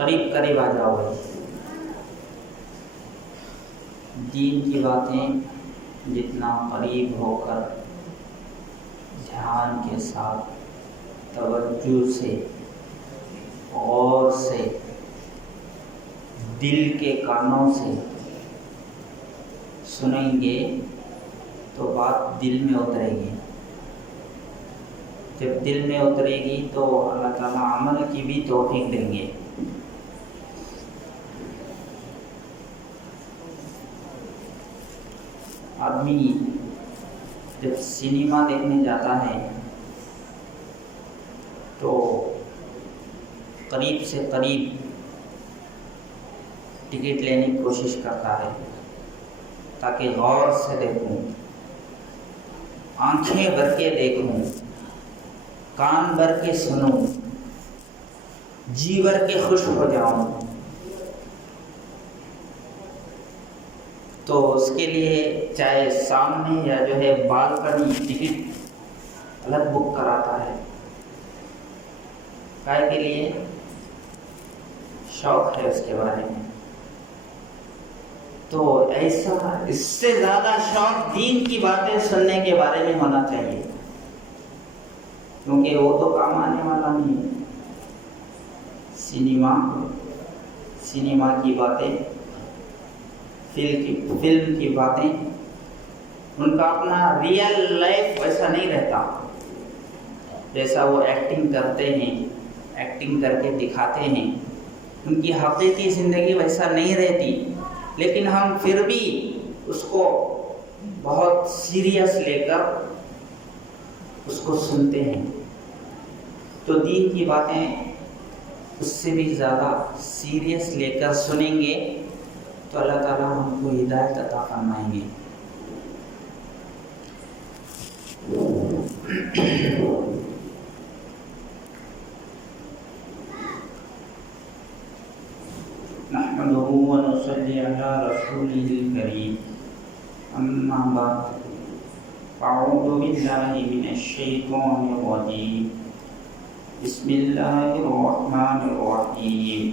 قریب قریب آ جاؤ بھائی. دین کی باتیں جتنا قریب ہو کر دھیان کے ساتھ توجہ سے غور سے دل کے کانوں سے سنیں گے تو بات دل میں اترے گی. جب دل میں اترے گی تو اللہ تعالیٰ عمل کی بھی توفیق دیں گے. آدمی جب سنیما دیکھنے جاتا ہے تو قریب سے قریب ٹکٹ لینے کی کوشش کرتا ہے تاکہ غور سے دیکھوں، آنکھیں بھر کے دیکھوں، کان بھر کے سنوں، جی بھر کے خوش ہو جاؤں. تو اس کے لیے چاہے سامنے یا جو ہے بالکنی ٹکٹ الگ بک کراتا ہے. کائے کے لیے؟ شوق ہے اس کے بارے میں. تو ایسا اس سے زیادہ شوق دین کی باتیں سننے کے بارے میں ہونا چاہیے، کیونکہ وہ تو کام آنے والا نہیں ہے. سنیما کی باتیں، فلم کی باتیں، ان کا اپنا ریئل لائف ویسا نہیں رہتا. جیسا وہ ایکٹنگ کرتے ہیں، ایکٹنگ کر کے دکھاتے ہیں، ان کی حقیقی زندگی ویسا نہیں رہتی. لیکن ہم پھر بھی اس کو بہت سیریس لے کر اس کو سنتے ہیں. تو دین کی باتیں اس سے بھی زیادہ سیریس لے کر سنیں گے تو اللہ تعالیٰ ہم کو ہدایت عطا فرمائیں گے. نحمده ونصلي على رسوله الكريم. أما بعد، أعوذ بالله من الشيطان الرجيم. بسم الله الرحمن الرحيم.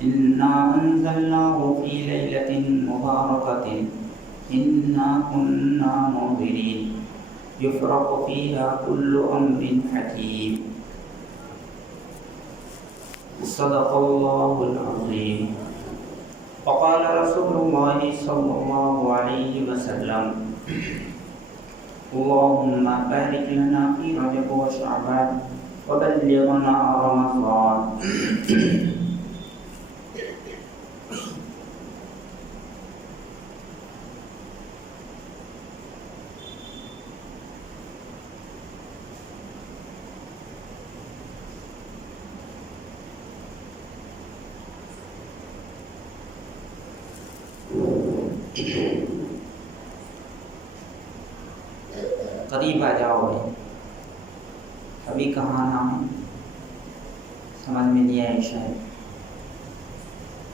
إنا أنزلناه في ليلة مباركة إنا كنا منذرين يفرق فيها كل أمر حكيم. صدق الله العظيم. وقال رسول الله صلى الله عليه وسلم: اللهم بارك لنا في رجب وشعبان وبلغنا رمضان. قریب آ جاؤ بھائی. ابھی کہاں آنا ہے سمجھ میں نہیں آیا شاید.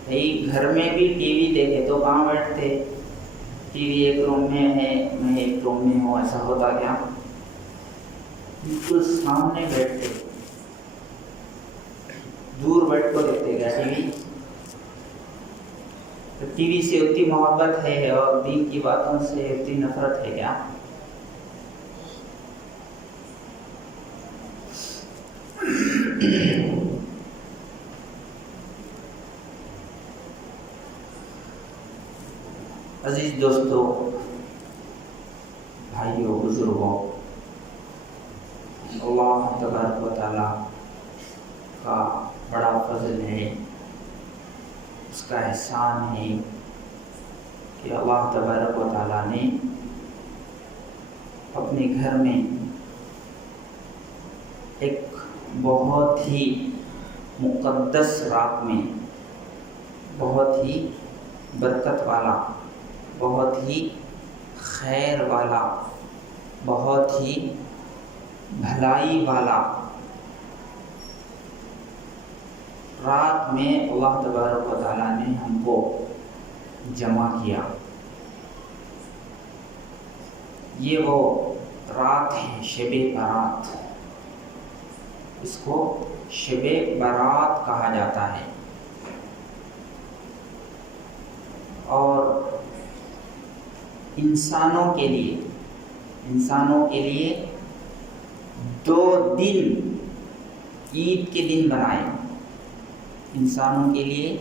بھائی گھر میں بھی ٹی وی دیکھے تو کہاں بیٹھتے؟ ٹی وی ایک روم میں ہے، میں ایک روم میں ہوں، ایسا ہوتا کیا؟ بالکل سامنے بیٹھتے، دور بیٹھ کو دیکھتے کیا ٹی وی؟ ٹی وی سے اتنی محبت ہے اور دین کی باتوں سے اتنی نفرت ہے کیا؟ عزیز دوستو، بھائیوں، بزرگوں، اللہ تبارک و تعالیٰ کا بڑا فضل ہے، اس کا احسان ہے کہ اللہ تبارک و تعالیٰ نے اپنے گھر میں ایک بہت ہی مقدس رات میں، بہت ہی برکت والا، بہت ہی خیر والا، بہت ہی بھلائی والا رات میں اللہ تبارک و تعالیٰ نے ہم کو جمع کیا. یہ وہ رات ہے شب برات. اس کو شب برات کہا جاتا ہے. اور انسانوں کے لیے 2 دن عید کے دن بنائے. انسانوں کے لیے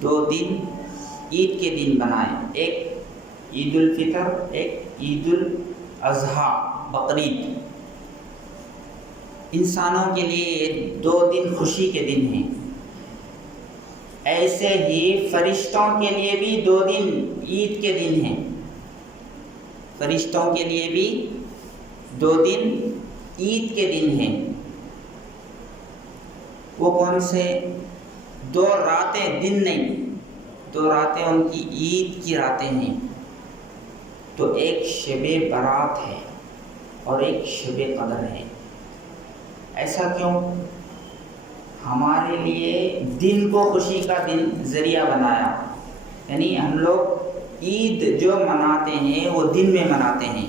2 دن عید کے دن بنائے. ایک عید الفطر، ایک عید الاضحیٰ بقرعید. انسانوں کے لیے 2 دن خوشی کے دن ہیں. ایسے ہی فرشتوں کے لیے بھی 2 دن عید کے دن ہیں. فرشتوں کے لیے بھی 2 دن عید کے دن ہیں. وہ کون سے؟ 2 راتیں، دن نہیں، 2 راتیں ان کی عید کی راتیں ہیں. تو ایک شب برات ہے اور ایک شب قدر ہے. ایسا کیوں؟ ہمارے لیے دن کو خوشی کا دن ذریعہ بنایا. یعنی ہم لوگ عید جو مناتے ہیں وہ دن میں مناتے ہیں،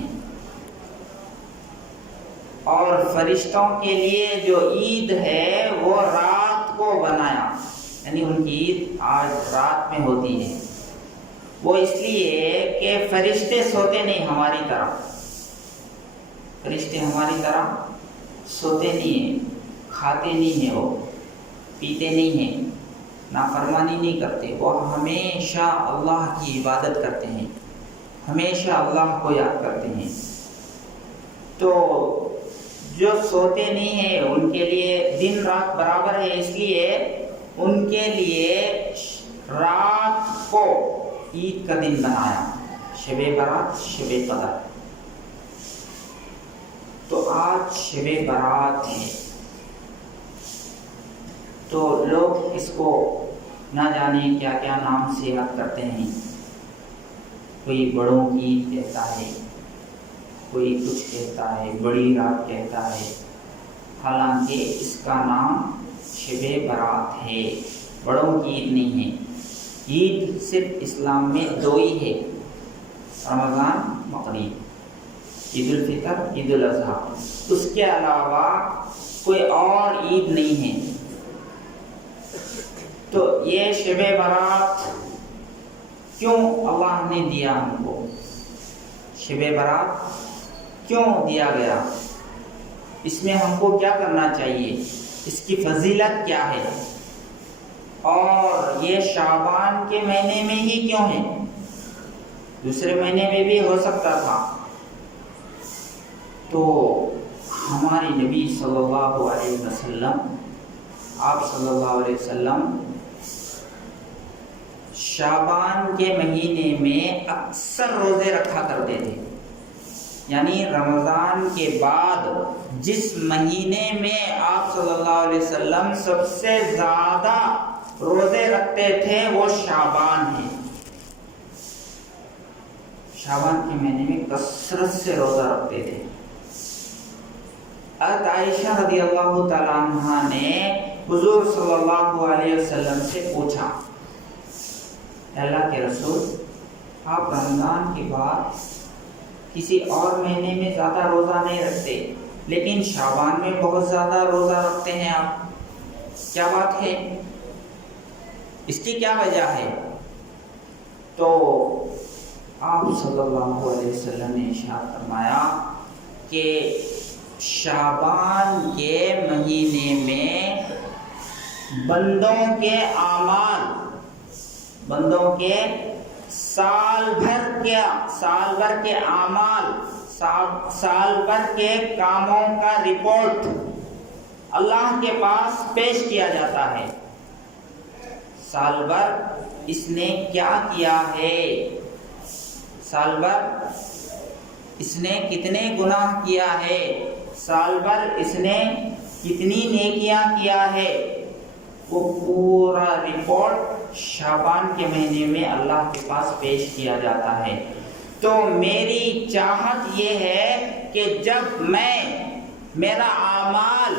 اور فرشتوں کے لیے جو عید ہے وہ رات کو بنایا. یعنی ان کی عید آج رات میں ہوتی ہے. وہ اس لیے کہ فرشتے سوتے نہیں ہماری طرح. فرشتے ہماری طرح سوتے نہیں ہیں، کھاتے نہیں ہیں، وہ پیتے نہیں ہیں، نافرمانی نہیں کرتے. وہ ہمیشہ اللہ کی عبادت کرتے ہیں، ہمیشہ اللہ کو یاد کرتے ہیں. تو جو سوتے نہیں ہیں ان کے لیے دن رات برابر ہے. اس لیے ان کے لیے رات کو عید کا دن بنایا، شب برات، شب قدر. تو آج شب برات ہے. تو لوگ اس کو نہ جانے کیا کیا نام سے یاد کرتے ہیں. کوئی بڑوں کی عید کہتا ہے، کوئی کچھ کہتا ہے، بڑی رات کہتا ہے. حالانکہ اس کا نام شب برات ہے، بڑوں کی عید نہیں ہے. عید صرف اسلام میں 2 ہی ہے، رمضان، بقرعید. عید الفطر، عید الاضحیٰ. اس کے علاوہ کوئی اور عید نہیں ہے. تو یہ شب برات کیوں اللہ نے دیا ہم کو؟ شب برات کیوں دیا گیا؟ اس میں ہم کو کیا کرنا چاہیے؟ اس کی فضیلت کیا ہے؟ اور یہ شعبان کے مہینے میں ہی کیوں ہے؟ دوسرے مہینے میں بھی ہو سکتا تھا. تو ہمارے نبی صلی اللہ علیہ وسلم، آپ صلی اللہ علیہ وسلم شعبان کے مہینے میں اکثر روزے رکھا کرتے تھے. یعنی رمضان کے بعد جس مہینے میں آپ صلی اللہ علیہ وسلم سب سے زیادہ روزے رکھتے تھے وہ شعبان ہے. شعبان کے مہینے میں کثرت سے روزہ رکھتے تھے. حضرت عائشہ رضی اللہ تعالیٰ عنہ نے حضور صلی اللہ علیہ وسلم سے پوچھا، اللہ کے رسول، آپ رمضان کے بعد کسی اور مہینے میں زیادہ روزہ نہیں رکھتے، لیکن شعبان میں بہت زیادہ روزہ رکھتے ہیں آپ، کیا بات ہے؟ اس کی کیا وجہ ہے؟ تو آپ صلی اللہ علیہ وسلم نے ارشاد فرمایا کہ شعبان کے مہینے میں بندوں کے اعمال، بندوں کے سال بھر کے اعمال، سال بھر کے کاموں کا رپورٹ اللہ کے پاس پیش کیا جاتا ہے. سال بھر اس نے کیا کیا ہے، سال بھر اس نے کتنے گناہ کیا ہے، سال بھر اس نے کتنی نیکیاں کیا ہے، وہ پورا رپورٹ شعبان کے مہینے میں اللہ کے پاس پیش کیا جاتا ہے. تو میری چاہت یہ ہے کہ جب میرا اعمال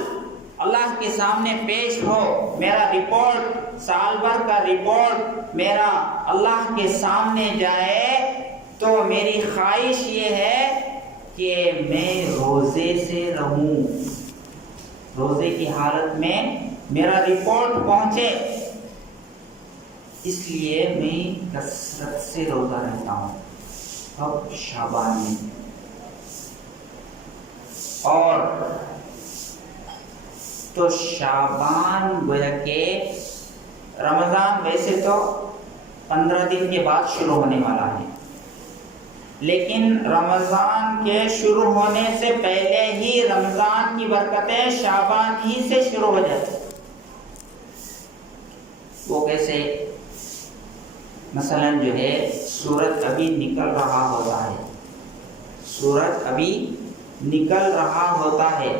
اللہ کے سامنے پیش ہو، میرا رپورٹ، سال بھر کا رپورٹ میرا اللہ کے سامنے جائے، تو میری خواہش یہ ہے کہ میں روزے سے رہوں، روزے کی حالت میں میرا رپورٹ پہنچے، اس لیے میں کثرت سے روزہ رہتا ہوں اب شعبان میں۔ اور تو شعبان گویا کہ رمضان ویسے تو 15 دن کے بعد شروع ہونے والا ہے، لیکن رمضان کے شروع ہونے سے پہلے ہی رمضان کی برکتیں شعبان ہی سے شروع ہو جاتی۔ وہ کیسے؟ مثلا جو ہے سورج ابھی نکل رہا ہوتا ہے، سورج ابھی نکل رہا ہوتا ہے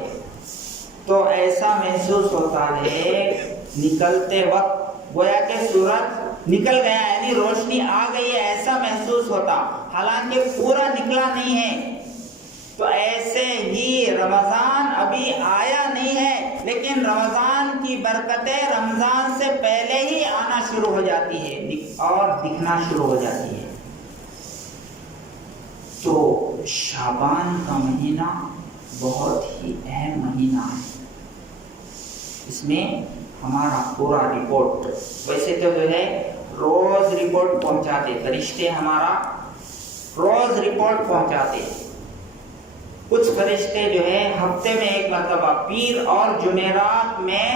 تو ایسا محسوس ہوتا ہے نکلتے وقت گویا کہ سورج نکل گیا، یعنی روشنی آ گئی ہے ایسا محسوس ہوتا، حالانکہ پورا نکلا نہیں ہے۔ تو ایسے ہی رمضان ابھی آیا نہیں ہے، لیکن رمضان کی برکتیں رمضان سے پہلے ہی آنا شروع ہو جاتی ہے اور دکھنا شروع ہو جاتی ہے۔ تو شعبان کا مہینہ بہت ہی اہم مہینہ ہے، اس میں ہمارا پورا رپورٹ، ویسے تو جو ہے روز رپورٹ پہنچاتے فرشتے، ہمارا روز رپورٹ پہنچاتے۔ کچھ فرشتے جو ہے ہفتے میں ایک مرتبہ پیر اور جمعرات میں،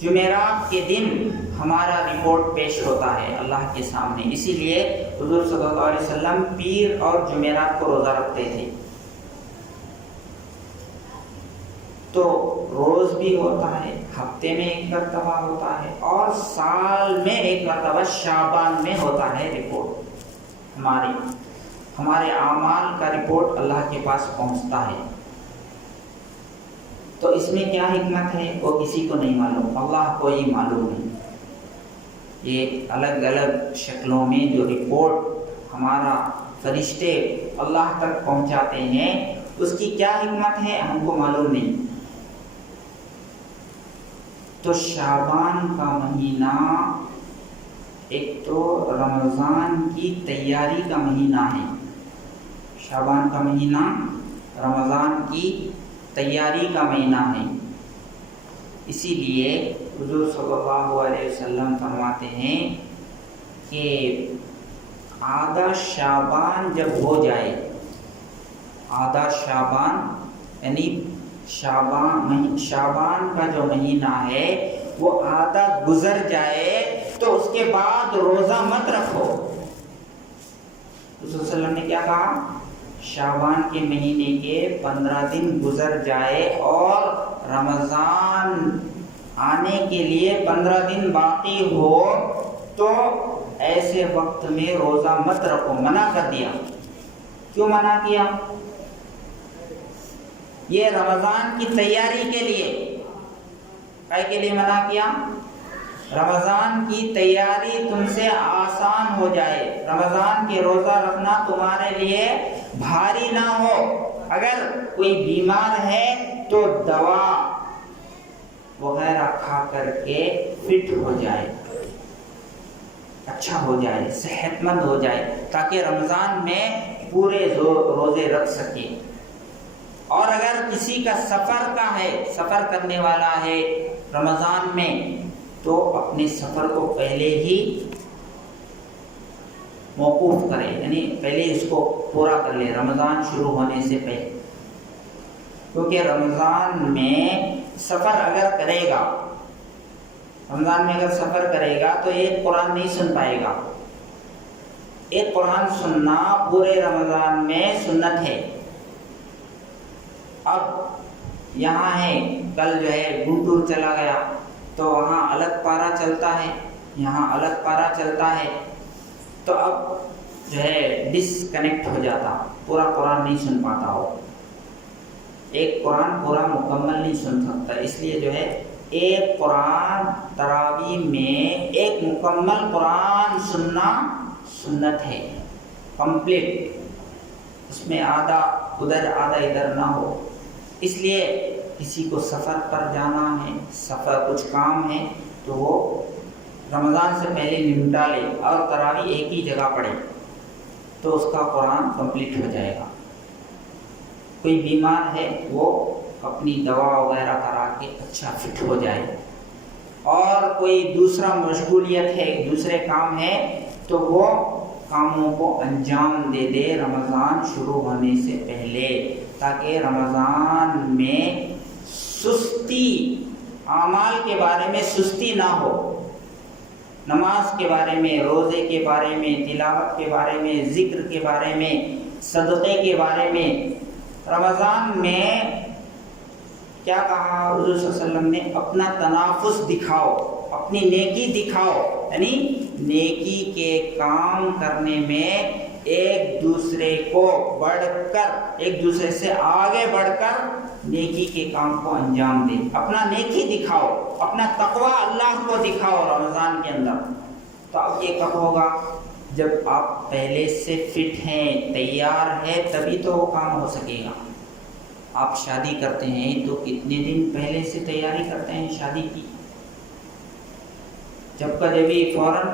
جمعرات کے دن ہمارا رپورٹ پیش ہوتا ہے اللہ کے سامنے، اسی لیے حضور صلی اللہ علیہ وسلم پیر اور جمعرات کو روزہ رکھتے تھے۔ تو روز بھی ہوتا ہے، ہفتے میں ایک مرتبہ ہوتا ہے، اور سال میں ایک مرتبہ شعبان میں ہوتا ہے رپورٹ، ہمارے اعمال کا رپورٹ اللہ کے پاس پہنچتا ہے۔ تو اس میں کیا حکمت ہے وہ کسی کو نہیں معلوم، اللہ کو ہی معلوم ہے۔ یہ الگ الگ شکلوں میں جو رپورٹ ہمارا فرشتے اللہ تک پہنچاتے ہیں، اس کی کیا حکمت ہے ہم کو معلوم نہیں۔ تو شعبان کا مہینہ ایک تو رمضان کی تیاری کا مہینہ ہے، شعبان کا مہینہ رمضان کی تیاری کا مہینہ ہے، اسی لیے حضور صلی اللہ علیہ وسلم فرماتے ہیں کہ آدھا شعبان جب ہو جائے، آدھا شعبان یعنی شعبان کا جو مہینہ ہے وہ آدھا گزر جائے تو اس کے بعد روزہ مت رکھو۔ رسول صلی اللہ علیہ وسلم نے کیا کہا؟ شعبان کے مہینے کے 15 دن گزر جائے اور رمضان آنے کے لیے 15 دن باقی ہو تو ایسے وقت میں روزہ مت رکھو، منع کر دیا۔ کیوں منع کیا؟ یہ رمضان کی تیاری کے لیے، کائے کے لیے منع کیا؟ رمضان کی تیاری تم سے آسان ہو جائے، رمضان کے روزہ رکھنا تمہارے لیے بھاری نہ ہو۔ اگر کوئی بیمار ہے تو دوا وغیرہ کھا کر کے فٹ ہو جائے، اچھا ہو جائے، صحت مند ہو جائے، تاکہ رمضان میں پورے روزے رکھ سکے۔ اور اگر کسی کا سفر کا ہے، سفر کرنے والا ہے رمضان میں، تو اپنے سفر کو پہلے ہی موقوف کرے، یعنی پہلے اس کو پورا کر لے رمضان شروع ہونے سے پہلے، کیونکہ رمضان میں سفر اگر کرے گا، رمضان میں اگر سفر کرے گا تو ایک قرآن نہیں سن پائے گا۔ ایک قرآن سننا پورے رمضان میں سنت ہے۔ اب یہاں ہے، کل جو ہے گنٹور چلا گیا تو وہاں الگ پارا چلتا ہے، یہاں الگ پارا چلتا ہے، تو اب جو ہے ڈسکنیکٹ ہو جاتا، پورا قرآن نہیں سن پاتا ہو، ایک قرآن پورا مکمل نہیں سن سکتا۔ اس لیے جو ہے ایک قرآن تراویح میں ایک مکمل قرآن سننا سنت ہے، کمپلیٹ، اس میں آدھا ادھر آدھا ادھر نہ ہو۔ اس لیے کسی کو سفر پر جانا ہے، سفر کچھ کام ہے تو وہ رمضان سے پہلے نمٹا لے اور تراویح ایک ہی جگہ پڑھے تو اس کا قرآن کمپلیٹ ہو جائے گا۔ کوئی بیمار ہے وہ اپنی دوا وغیرہ کرا کے اچھا فٹ ہو جائے، اور کوئی دوسرا مشغولیت ہے، دوسرے کام ہے، تو وہ کاموں کو انجام دے دے رمضان شروع ہونے سے پہلے، تاکہ رمضان میں سستی، اعمال کے بارے میں سستی نہ ہو، نماز کے بارے میں، روزے کے بارے میں، تلاوت کے بارے میں، ذکر کے بارے میں، صدقے کے بارے میں۔ رمضان میں کیا کہا حضور صلی اللہ علیہ وسلم نے؟ اپنا تنافس دکھاؤ، اپنی نیکی دکھاؤ، یعنی نیکی کے کام کرنے میں ایک دوسرے کو بڑھ کر، ایک دوسرے سے آگے بڑھ کر نیکی کے کام کو انجام دے، اپنا نیکی دکھاؤ، اپنا تقوی اللہ کو دکھاؤ رمضان کے اندر۔ تو اب یہ کب ہوگا؟ جب آپ پہلے سے فٹ ہیں، تیار ہے، تبھی تو وہ کام ہو سکے گا۔ آپ شادی کرتے ہیں تو کتنے دن پہلے سے تیاری کرتے ہیں شادی کی؟ جب کبھی فوراً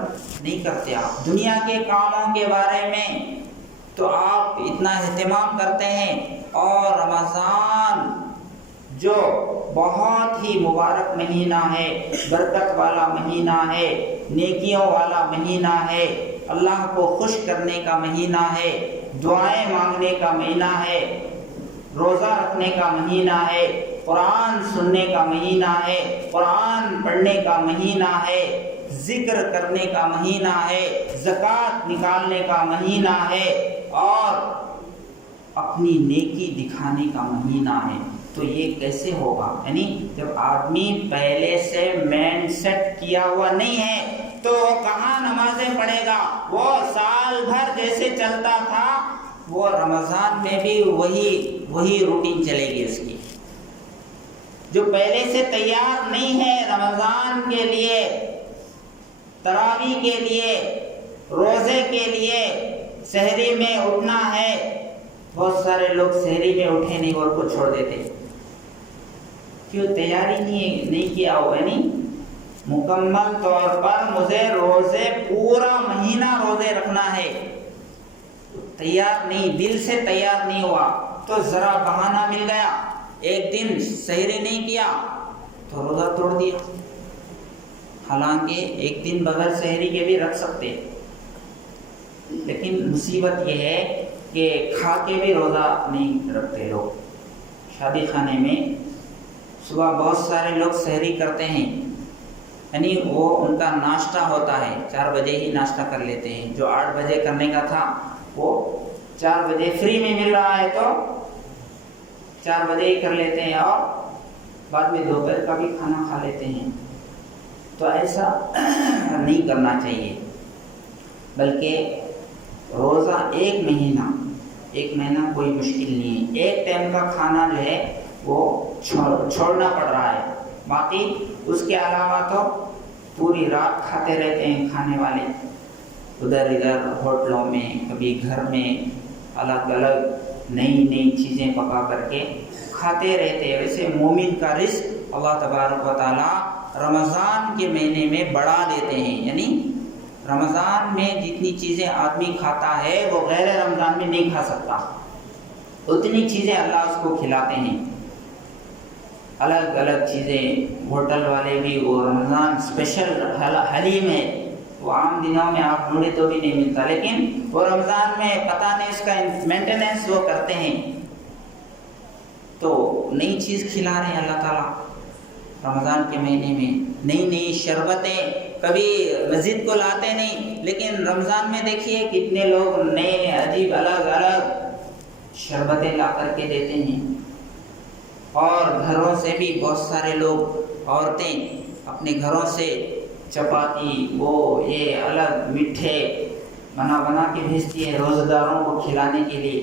نہیں کرتے۔ آپ دنیا کے کاموں کے بارے میں تو آپ اتنا اہتمام کرتے ہیں، اور رمضان جو بہت ہی مبارک مہینہ ہے، برکت والا مہینہ ہے، نیکیوں والا مہینہ ہے، اللہ کو خوش کرنے کا مہینہ ہے، دعائیں مانگنے کا مہینہ ہے، روزہ رکھنے کا مہینہ ہے، قرآن سننے کا مہینہ ہے، قرآن پڑھنے کا مہینہ ہے، ذکر کرنے کا مہینہ ہے، زکوٰۃ نکالنے کا مہینہ ہے، اور اپنی نیکی دکھانے کا مہینہ ہے۔ تو یہ کیسے ہوگا؟ یعنی جب آدمی پہلے سے مائنڈ سیٹ کیا ہوا نہیں ہے تو کہاں نمازیں پڑھے گا؟ وہ سال بھر جیسے چلتا تھا وہ رمضان میں بھی وہی روٹین چلے گی اس کی۔ جو پہلے سے تیار نہیں ہے رمضان کے لیے، تراویح کے لیے، روزے کے لیے، سحری میں اٹھنا ہے، بہت سارے لوگ سحری میں اٹھے نہیں اور کو چھوڑ دیتے، کیوں؟ تیاری نہیں کیا ہوا، یعنی مکمل طور پر مجھے روزے پورا مہینہ روزے رکھنا ہے، تیار نہیں، دل سے تیار نہیں ہوا، تو ذرا بہانہ مل گیا، ایک دن سحری نہیں کیا تو روزہ توڑ دیا۔ حالانکہ ایک دن بغیر سحری کے بھی رکھ سکتے، لیکن مصیبت یہ ہے کہ کھا کے بھی روزہ نہیں رکھتے لوگ۔ شادی خانے میں صبح بہت سارے لوگ سحری کرتے ہیں، یعنی وہ ان کا ناشتہ ہوتا ہے، 4 بجے ہی ناشتہ کر لیتے ہیں، جو 8 بجے کرنے کا تھا وہ 4 بجے فری میں مل رہا ہے تو 4 بجے ہی کر لیتے ہیں، اور بعد میں دوپہر کا بھی کھانا کھا لیتے ہیں۔ تو ایسا نہیں کرنا چاہیے، بلکہ روزہ ایک مہینہ کوئی مشکل نہیں ہے، ایک ٹائم کا کھانا جو ہے وہ چھوڑنا پڑ رہا ہے، باقی اس کے علاوہ تو پوری رات کھاتے رہتے ہیں کھانے والے، ادھر ادھر ہوٹلوں میں، کبھی گھر میں الگ الگ نئی چیزیں پکا کر کے کھاتے رہتے ہیں۔ ویسے مومن کا رزق اللہ تبارک و تعالی رمضان کے مہینے میں بڑھا دیتے ہیں، یعنی رمضان میں جتنی چیزیں آدمی کھاتا ہے وہ غیر رمضان میں نہیں کھا سکتا، اتنی چیزیں اللہ اس کو کھلاتے ہیں، الگ الگ چیزیں۔ ہوٹل والے بھی وہ رمضان اسپیشل حلیم ہے، وہ عام دنوں میں آپ ڈھونڈے تو بھی نہیں ملتا، لیکن وہ رمضان میں پتہ نہیں اس کا مینٹیننس وہ کرتے ہیں، تو نئی چیز کھلا رہے ہیں اللہ تعالیٰ رمضان کے مہینے میں، نئی شربتیں، کبھی مسجد کو لاتے نہیں، لیکن رمضان میں دیکھیے کتنے لوگ نئے عجیب الگ الگ شربتیں لا کر کے دیتے ہیں، اور گھروں سے بھی بہت سارے لوگ، عورتیں اپنے گھروں سے چپاتی یہ الگ میٹھے بنا کے بھیجتی ہے روزہ داروں کو کھلانے کے لیے۔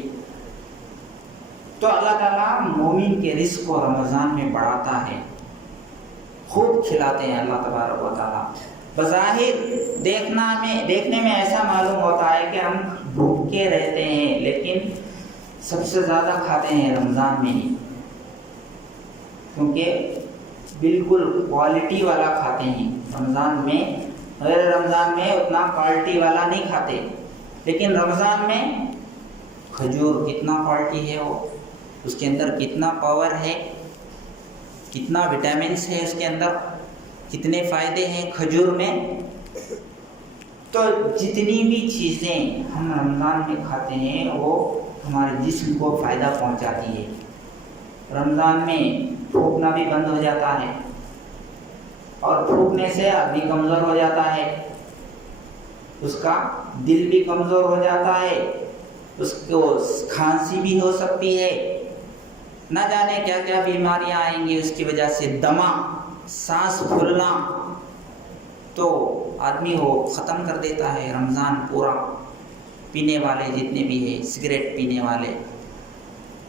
تو اللہ تعالیٰ مومن کے رزق کو رمضان میں بڑھاتا ہے، خوب کھلاتے ہیں اللہ تبارک و تعالیٰ۔ بظاہر دیکھنے میں ایسا معلوم ہوتا ہے کہ ہم بھوکے رہتے ہیں، لیکن سب سے زیادہ کھاتے ہیں رمضان میں ہی، کیونکہ بالکل کوالٹی والا کھاتے ہیں رمضان میں، غیر رمضان میں اتنا کوالٹی والا نہیں کھاتے، لیکن رمضان میں کھجور کتنا کوالٹی ہے، وہ اس کے اندر کتنا پاور ہے، کتنا وٹامنس ہے اس کے اندر، کتنے فائدے ہیں کھجور میں۔ تو جتنی بھی چیزیں ہم رمضان میں کھاتے ہیں وہ ہمارے جسم کو فائدہ پہنچاتی ہے۔ رمضان میں پھونکنا بھی بند ہو جاتا ہے، اور پھونکنے سے آدمی کمزور ہو جاتا ہے، اس کا دل بھی کمزور ہو جاتا ہے، اس کو کھانسی بھی ہو سکتی ہے، نہ جانے کیا کیا بیماریاں آئیں گی اس کی وجہ سے، دمہ، سانس پھولنا، تو آدمی وہ ختم کر دیتا ہے رمضان پورا۔ پینے والے جتنے بھی ہیں، سگریٹ پینے والے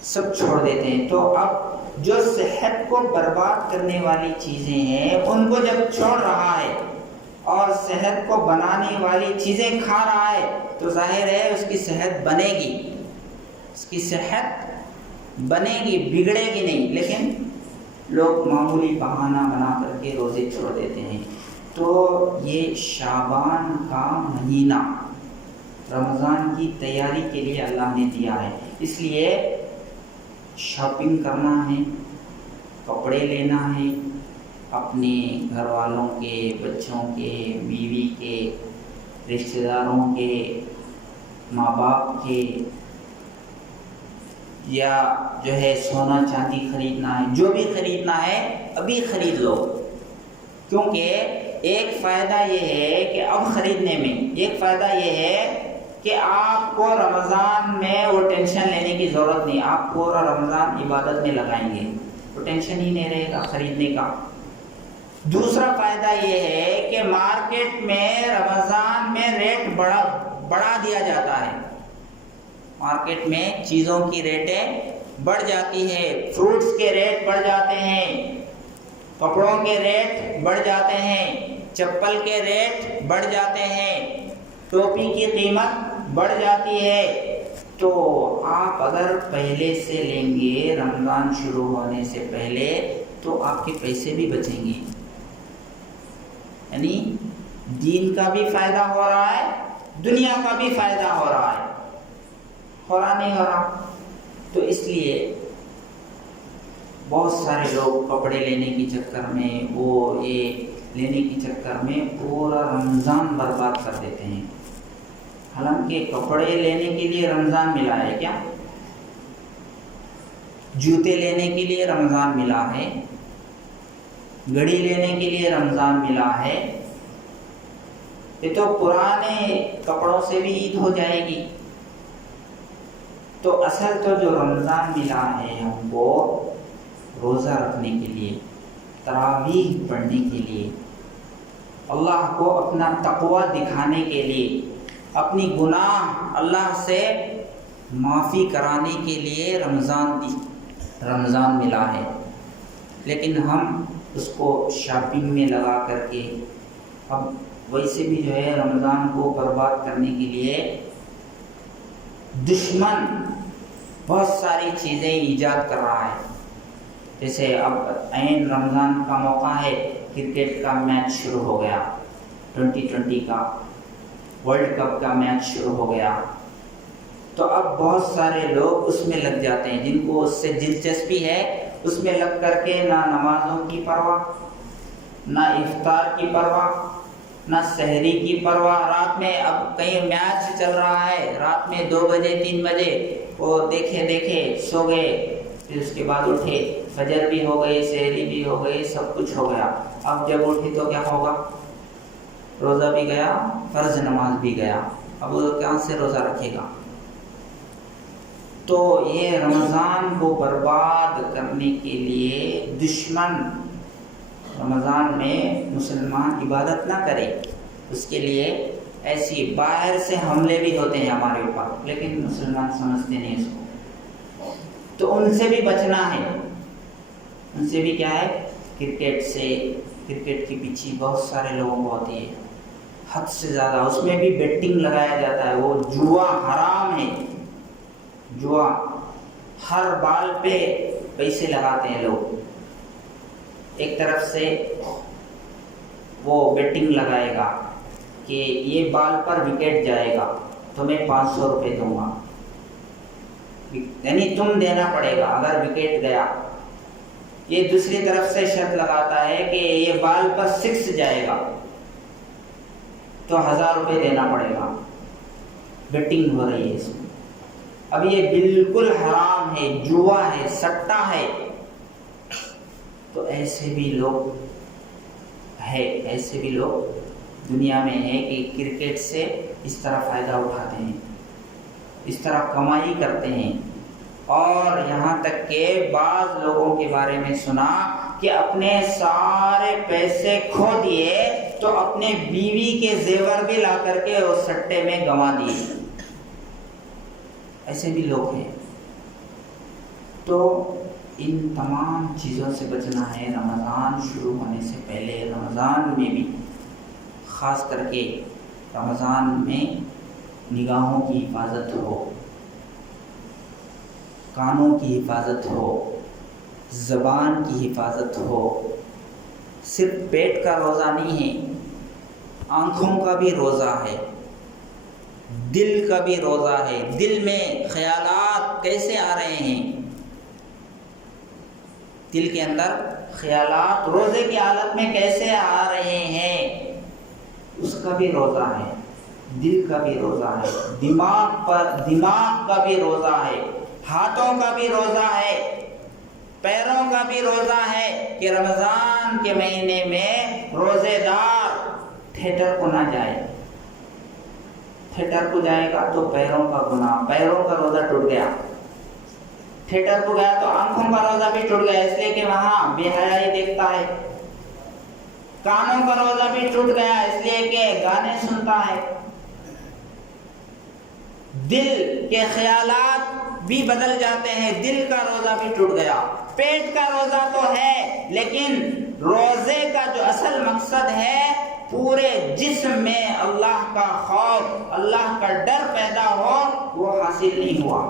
سب چھوڑ دیتے ہیں۔ تو اب جو صحت کو برباد کرنے والی چیزیں ہیں ان کو جب چھوڑ رہا ہے اور صحت کو بنانے والی چیزیں کھا رہا ہے تو ظاہر ہے اس کی صحت بنے گی، اس کی صحت بنے گی، بگڑے گی نہیں۔ لیکن لوگ معمولی بہانہ بنا کر کے روزے چھوڑ دیتے ہیں۔ تو یہ شعبان کا مہینہ رمضان کی تیاری کے لیے اللہ نے دیا ہے، اس لیے شاپنگ کرنا ہے، کپڑے لینا ہے، اپنے گھر والوں کے، بچوں کے، بیوی کے، رشتہ داروں کے، ماں باپ کے، یا جو ہے سونا چاندی خریدنا ہے، جو بھی خریدنا ہے ابھی خرید لو، کیونکہ ایک فائدہ یہ ہے کہ اب خریدنے میں ایک فائدہ یہ ہے کہ آپ کو رمضان میں وہ ٹینشن لینے کی ضرورت نہیں، آپ پورا رمضان عبادت میں لگائیں گے، وہ ٹینشن ہی نہیں رہے گا خریدنے کا۔ دوسرا فائدہ یہ ہے کہ مارکیٹ میں رمضان میں ریٹ بڑھا دیا جاتا ہے، مارکیٹ میں چیزوں کی ریٹیں بڑھ جاتی ہے، فروٹس کے ریٹ بڑھ جاتے ہیں، کپڑوں کے ریٹ بڑھ جاتے ہیں، چپل کے ریٹ بڑھ جاتے ہیں، ٹوپی کی قیمت بڑھ جاتی ہے۔ تو آپ اگر پہلے سے لیں گے رمضان شروع ہونے سے پہلے تو آپ کے پیسے بھی بچیں گے، یعنی دین کا بھی فائدہ ہو رہا ہے، دنیا کا بھی فائدہ ہو رہا ہے، ہو رہا نہیں ہو رہا؟ تو اس لیے بہت سارے لوگ کپڑے لینے کے چکر میں، وہ یہ لینے کے چکر میں پورا رمضان برباد کر دیتے ہیں، حالانکہ کپڑے لینے کے لیے رمضان ملا ہے کیا؟ جوتے لینے کے لیے رمضان ملا ہے، گھڑی لینے کے لیے رمضان ملا ہے، یہ تو پرانے کپڑوں سے بھی عید ہو جائے گی۔ تو اصل تو جو رمضان ملا ہے ہم کو روزہ رکھنے کے لیے، تراویح پڑھنے کے لیے، اللہ کو اپنا تقوی دکھانے کے لیے، اپنی گناہ اللہ سے معافی کرانے کے لیے رمضان ملا ہے۔ لیکن ہم اس کو شاپنگ میں لگا کر کے اب ویسے بھی جو ہے رمضان کو برباد کرنے کے لیے دشمن بہت ساری چیزیں ایجاد کر رہا ہے۔ جیسے اب عین رمضان کا موقع ہے، کرکٹ کا میچ شروع ہو گیا، 2020 کا ورلڈ کپ کا میچ شروع ہو گیا، تو اب بہت سارے لوگ اس میں لگ جاتے ہیں، جن کو اس سے دلچسپی ہے، اس میں لگ کر کے نہ نمازوں کی پرواہ، نہ افطار کی پرواہ، نہ سحری کی پرواہ۔ رات میں اب کہیں میچ چل رہا ہے، رات میں 2 بجے 3 بجے وہ دیکھے سو گئے، پھر اس کے بعد اٹھے، فجر بھی ہو گئی، سحری بھی ہو گئی، سب کچھ ہو گیا۔ اب جب اٹھے تو کیا ہوگا؟ روزہ بھی گیا، فرض نماز بھی گیا، اب وہ کہاں سے روزہ رکھے گا؟ تو یہ رمضان کو برباد کرنے کے لیے دشمن رمضان میں مسلمان عبادت نہ کرے، اس کے لیے ایسی باہر سے حملے بھی ہوتے ہیں ہمارے اوپر، لیکن مسلمان سمجھتے نہیں اس کو۔ تو ان سے بھی بچنا ہے، ان سے بھی کیا ہے؟ کرکٹ کے پیچھے بہت سارے لوگوں کو ہوتی ہے، حد سے زیادہ، اس میں بھی بیٹنگ لگایا جاتا ہے، وہ جوا حرام ہے، جوا، ہر بال پہ پیسے لگاتے ہیں لوگ، ایک طرف سے وہ بیٹنگ لگائے گا کہ یہ بال پر وکٹ جائے گا تو میں 500 روپے دوں گا، یعنی تم دینا پڑے گا اگر وکٹ گیا یہ دوسری طرف سے شرط لگاتا ہے کہ یہ بال پر 6 جائے گا تو 1000 روپے دینا پڑے گا، بیٹنگ ہو رہی ہے اس میں۔ اب یہ بالکل حرام ہے، جوا ہے، سٹا ہے۔ تو ایسے بھی لوگ دنیا میں ہیں کہ کرکٹ سے اس طرح فائدہ اٹھاتے ہیں، اس طرح کمائی کرتے ہیں۔ اور یہاں تک کہ بعض لوگوں کے بارے میں سنا کہ اپنے سارے پیسے کھو دیے تو اپنے بیوی کے زیور بھی لا کر کے اس سٹے میں گنوا دیے۔ ایسے بھی لوگ ہیں۔ تو ان تمام چیزوں سے بچنا ہے۔ رمضان شروع ہونے سے پہلے، رمضان میں بھی خاص کر کے رمضان میں نگاہوں کی حفاظت ہو، کانوں کی حفاظت ہو، زبان کی حفاظت ہو۔ صرف پیٹ کا روزہ نہیں ہے، آنکھوں کا بھی روزہ ہے، دل کا بھی روزہ ہے۔ دل میں خیالات کیسے آ رہے ہیں، دل کے اندر خیالات روزے کی حالت میں کیسے آ رہے ہیں، اس کا بھی روزہ ہے۔ دل کا بھی روزہ ہے، دماغ کا بھی روزہ ہے، ہاتھوں کا بھی روزہ ہے، پیروں کا بھی روزہ ہے کہ رمضان کے مہینے میں روزے دار تھیٹر کو نہ جائے۔ تھیٹر کو جائے گا تو پیروں کا گناہ، پیروں کا روزہ ٹوٹ گیا۔ تھیٹر کو گیا تو آنکھوں کا روزہ بھی ٹوٹ گیا، اس لیے کہ وہاں بے حیائی دیکھتا ہے۔ کانوں کا روزہ بھی ٹوٹ گیا، اس لیے کہ گانے سنتا ہے۔ دل کے خیالات بھی بدل جاتے ہیں، دل کا روزہ بھی ٹوٹ گیا۔ پیٹ کا روزہ تو ہے، لیکن روزے کا جو اصل مقصد ہے پورے جسم میں اللہ کا خوف، اللہ کا ڈر پیدا ہو، وہ حاصل نہیں ہوا۔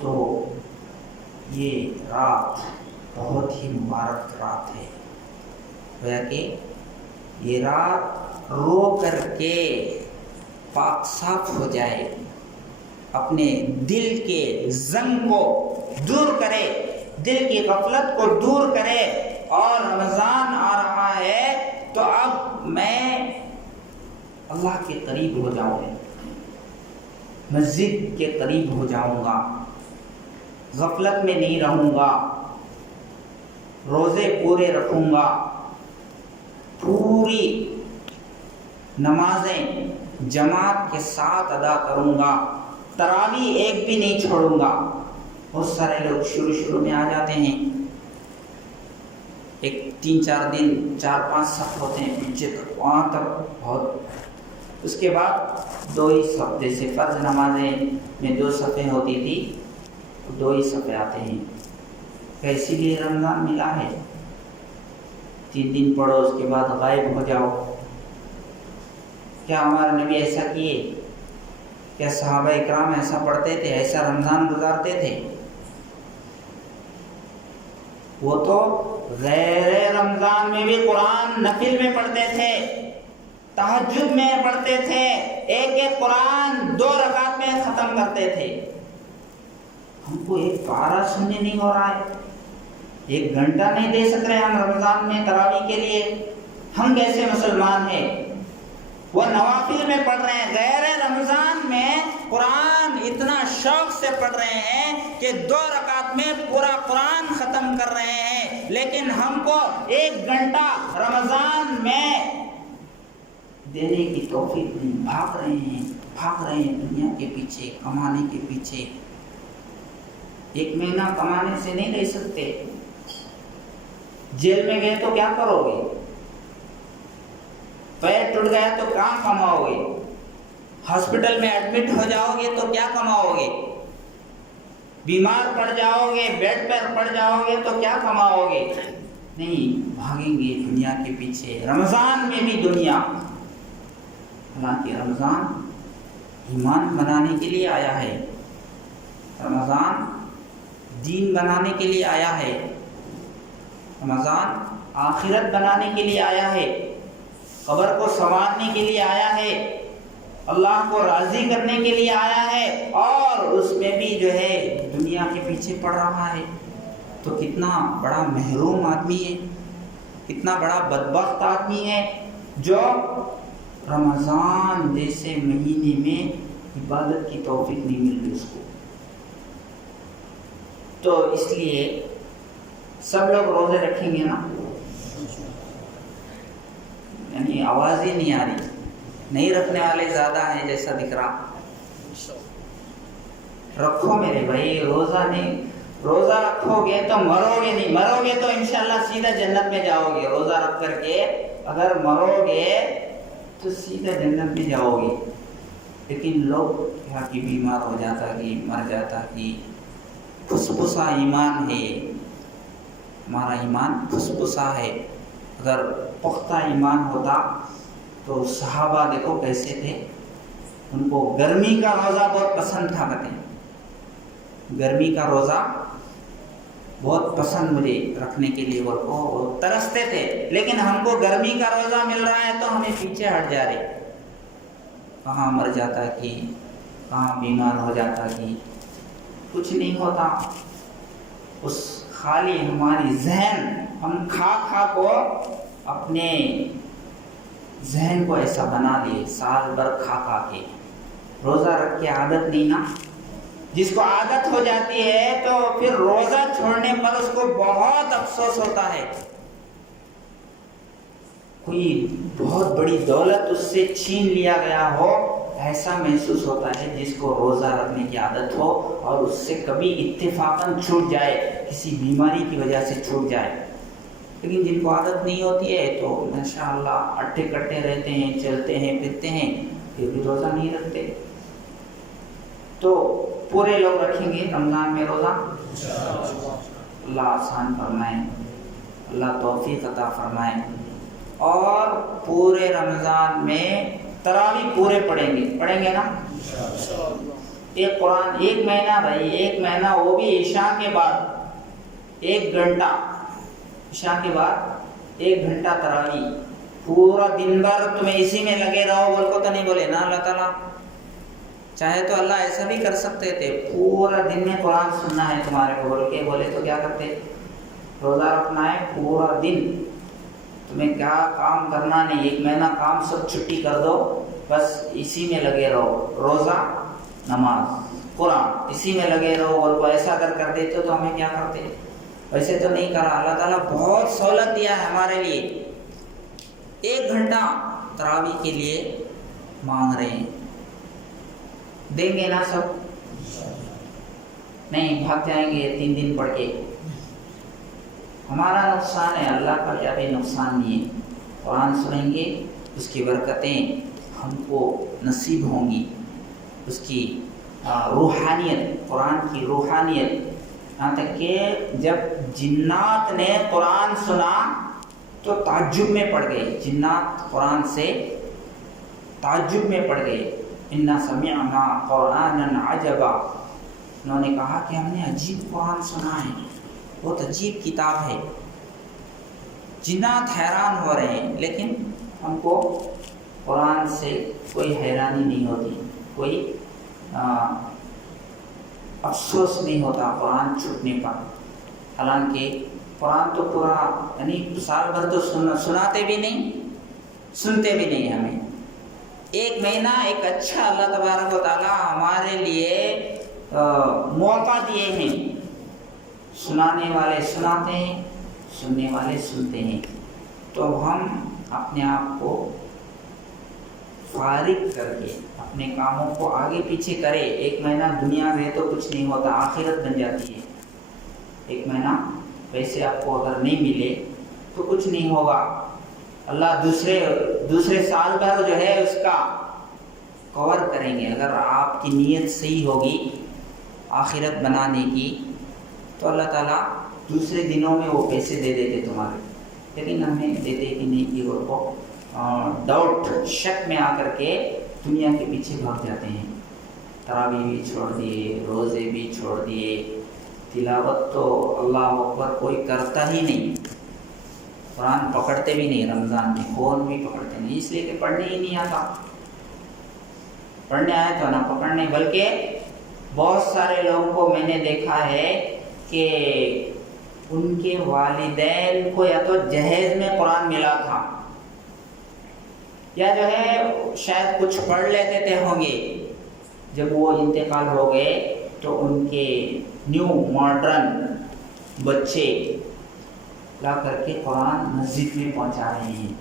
تو یہ رات بہت ہی مبارک رات ہے، گویا کہ یہ رات رو کر کے پاک صاف ہو جائے، اپنے دل کے زنگ کو دور کرے، دل کی غفلت کو دور کرے۔ اور رمضان آ رہا ہے تو اب میں اللہ کے قریب ہو جاؤں گا، مسجد کے قریب ہو جاؤں گا، غفلت میں نہیں رہوں گا، روزے پورے رکھوں گا، پوری نمازیں جماعت کے ساتھ ادا کروں گا، تراویح ایک بھی نہیں چھوڑوں گا۔ بہت سارے لوگ شروع میں آ جاتے ہیں، ایک 3-4 دن 4-5 صف ہوتے ہیں پیچھے تک، وہاں تک بہت۔ اس کے بعد 2 ہی صف، جیسے فرض نمازیں میں 2 صفیں ہوتی تھی، 2 ہی صفیں آتے ہیں۔ اسی لیے رمضان ملا ہے، 3 دن پڑھو اس کے بعد غائب ہو جاؤ۔ کیا ہمارے نبی ایسا کیے؟ کیا صحابہ اکرام ایسا پڑھتے تھے، ایسا رمضان گزارتے تھے؟ وہ تو غیر رمضان میں بھی قرآن نفل میں پڑھتے تھے، تہجد میں پڑھتے تھے، ایک قرآن 2 رکعت میں ختم کرتے تھے۔ ہم کو ایک پارہ سننے نہیں ہو رہا ہے، 1 گھنٹہ نہیں دے سک رہے ہم رمضان میں تراویح کے لیے۔ ہم کیسے مسلمان ہیں؟ وہ نوافل میں پڑھ رہے ہیں، غیر رمضان میں قرآن اتنا شوق سے پڑھ رہے ہیں کہ 2 رکعت میں پورا قرآن ختم کر رہے ہیں، لیکن ہم کو 1 گھنٹہ رمضان میں دینے کی توفیق نہیں۔ بھاگ رہے ہیں دنیا کے پیچھے، کمانے کے پیچھے۔ 1 مہینہ کمانے سے نہیں رہ سکتے۔ جیل میں گئے تو کیا کرو گے؟ پیر ٹوٹ گیا تو کہاں کماؤ گے؟ ہاسپٹل میں ایڈمٹ ہو جاؤ گے تو کیا کماؤ گے؟ بیمار پڑ جاؤ گے، بیڈ پر پڑ جاؤ گے تو کیا کماؤ گے؟ نہیں، بھاگیں گے دنیا کے پیچھے۔ رمضان میں بھی دنیا، حالانکہ رمضان ایمان بنانے کے لیے آیا ہے، رمضان دین بنانے کے لیے آیا ہے، رمضان آخرت بنانے کے لیے آیا ہے، قبر کو سنوارنے کے لیے آیا ہے، اللہ کو راضی کرنے کے لیے آیا ہے اور اس میں بھی جو ہے دنیا کے پیچھے پڑ رہا ہے، تو کتنا بڑا محروم آدمی ہے، کتنا بڑا بدبخت آدمی ہے جو رمضان جیسے مہینے میں عبادت کی توفیق نہیں مل رہی اس کو۔ تو اس لیے سب لوگ روزے رکھیں گے نا؟ یعنی آواز ہی نہیں آ رہی، نہیں رکھنے والے زیادہ ہیں جیسا دکھ رہا۔ رکھو میرے بھائی، روزہ نہیں، روزہ رکھو گے تو مرو گے نہیں، مرو گے تو انشاءاللہ سیدھا جنت میں جاؤ گے۔ روزہ رکھ کر کے اگر مرو گے تو سیدھا جنت میں جاؤ گے۔ لیکن لوگ کیا کہ بیمار ہو جاتا کہ مر جاتا کہ پھسپھسا ایمان ہے، ہمارا ایمان پھسپھسا ہے۔ اگر پختہ ایمان ہوتا تو صحابہ دیکھو کیسے تھے، ان کو گرمی کا روزہ بہت پسند تھا، کہتے ہیں گرمی کا روزہ بہت پسند مجھے رکھنے کے لیے، وہ ترستے تھے۔ لیکن ہم کو گرمی کا روزہ مل رہا ہے تو ہمیں پیچھے ہٹ جا رہے، کہاں مر جاتا کہ کہاں بیمار ہو جاتا کہ کچھ نہیں ہوتا۔ اس خالی ہماری ذہن، ہم کھا کھا کو اپنے ذہن کو ایسا بنا لیے، سال بھر کھا کھا کے، روزہ رکھ کے عادت نہیں نا۔ جس کو عادت ہو جاتی ہے تو پھر روزہ چھوڑنے پر اس کو بہت افسوس ہوتا ہے۔ کوئی بہت بڑی دولت اس سے چھین لیا گیا ہو، ایسا محسوس ہوتا ہے جس کو روزہ رکھنے کی عادت ہو اور اس سے کبھی اتفاقاً چھوٹ جائے، کسی بیماری کی وجہ سے چھوٹ جائے۔ لیکن جن کو عادت نہیں ہوتی ہے تو ماشاءاللہ اٹھے کٹے رہتے ہیں، چلتے ہیں پھرتے ہیں، پھر بھی روزہ نہیں رکھتے۔ تو پورے لوگ رکھیں گے رمضان میں روزہ؟ اللہ آسان فرمائے، اللہ توفیق عطا فرمائے۔ اور پورے رمضان میں تراویح پورے پڑھیں گے نا؟ ایک قرآن، ایک مہینہ بھائی، ایک مہینہ، وہ بھی عشاء کے بعد 1 گھنٹہ، عشاء کے بعد 1 گھنٹہ تراویح، پورا دن بھر تمہیں اسی میں لگے رہو بول کو تو نہیں بولے نا اللہ تعالیٰ۔ چاہے تو اللہ ایسا بھی کر سکتے تھے، پورا دن میں قرآن سننا ہے تمہارے کو بول کے، بولے تو کیا کرتے؟ روزہ رکھنا ہے پورا دن، تمہیں کیا کام کرنا نہیں، 1 مہینہ کام سب چھٹی کر دو، بس اسی میں لگے رہو، روزہ، نماز، قرآن، اسی میں لگے رہو بول کو ایسا کر دیتے تو ہمیں کیا کرتے؟ ویسے تو نہیں کرا۔ اللہ تعالیٰ بہت سہولت دیا ہے ہمارے لیے، 1 گھنٹہ تراویح کے لیے مانگ رہے ہیں، دیں گے نا سب؟ نہیں بھاگ جائیں گے 3 دن پڑھ کے؟ ہمارا نقصان ہے، اللہ کا کیا بھی نقصان نہیں ہے۔ قرآن سنیں گے، اس کی برکتیں ہم کو نصیب ہوں گی، اس کی روحانیت، قرآن کی روحانیت، یہاں تک کہ جب جنات نے قرآن سنا تو تعجب میں پڑ گئے، جنات قرآن سے تعجب میں پڑ گئے۔ اِنَّا سَمِعْنَا قُرْآنًا عَجَبًا، انہوں نے کہا کہ ہم نے عجیب قرآن سنا ہے، بہت عجیب کتاب ہے۔ جنات حیران ہو رہے ہیں، لیکن ہم کو قرآن سے کوئی حیرانی نہیں ہوتی، کوئی افسوس نہیں ہوتا قرآن چھوٹنے کا۔ حالانکہ قرآن تو پورا، یعنی سال بھر تو سناتے بھی نہیں، سنتے بھی نہیں ہمیں۔ 1 مہینہ ایک اچھا اللہ تبارک و تعالیٰ ہمارے لیے موقع دیے ہیں، سنانے والے سناتے ہیں، سننے والے سنتے ہیں، تو ہم اپنے آپ کو فارغ کر کے اپنے کاموں کو آگے پیچھے کرے۔ 1 مہینہ دنیا میں تو کچھ نہیں ہوتا، آخرت بن جاتی ہے۔ 1 مہینہ پیسے آپ کو اگر نہیں ملے تو کچھ نہیں ہوگا، اللہ دوسرے سال بھر جو ہے اس کا کور کریں گے۔ اگر آپ کی نیت صحیح ہوگی آخرت بنانے کی تو اللہ تعالیٰ دوسرے دنوں میں وہ پیسے دے دیتے تمہارے، لیکن ہمیں دیتے کہ نہیں، کہ وہ کو ڈاؤٹ، شک میں آ کر کے دنیا کے پیچھے بھاگ جاتے ہیں۔ تراویح بھی چھوڑ دیے، روزے بھی چھوڑ دیے، تلاوت تو اللہ اکبر کوئی کرتا ہی نہیں، قرآن پکڑتے بھی نہیں، رمضان میں فون بھی پکڑتے نہیں، اس لیے کہ پڑھنے ہی نہیں آتا۔ پڑھنے آئے تو نہ پکڑنے، بلکہ بہت سارے لوگوں کو میں نے دیکھا ہے کہ ان کے والدین کو یا تو جہیز میں قرآن ملا تھا یا جو ہے شاید کچھ پڑھ لیتے تھے ہوں گے، جب وہ انتقال ہو گئے تو ان کے نیو ماڈرن بچے لا کر کے قرآن مسجد میں پہنچا رہے ہیں،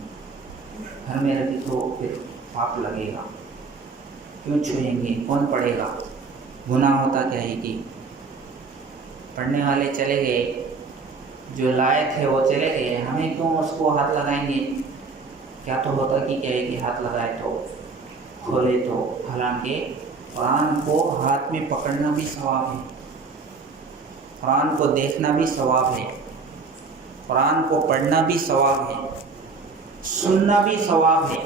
گھر میں رکھی تو پھر پاپ لگے گا، کیوں چھوئیں گے، کون پڑھے گا، گناہ ہوتا کیا ہے کہ پڑھنے والے چلے گئے، جو لائے تھے وہ چلے گئے، ہمیں کیوں اس کو ہاتھ لگائیں گے، کیا تو ہوتا کہ کیا ہے کہ ہاتھ لگائے تو کھولے تو، حالانکہ قرآن کو ہاتھ میں پکڑنا بھی ثواب ہے، قرآن کو دیکھنا بھی ثواب ہے، قرآن کو پڑھنا بھی ثواب ہے، سننا بھی ثواب ہے،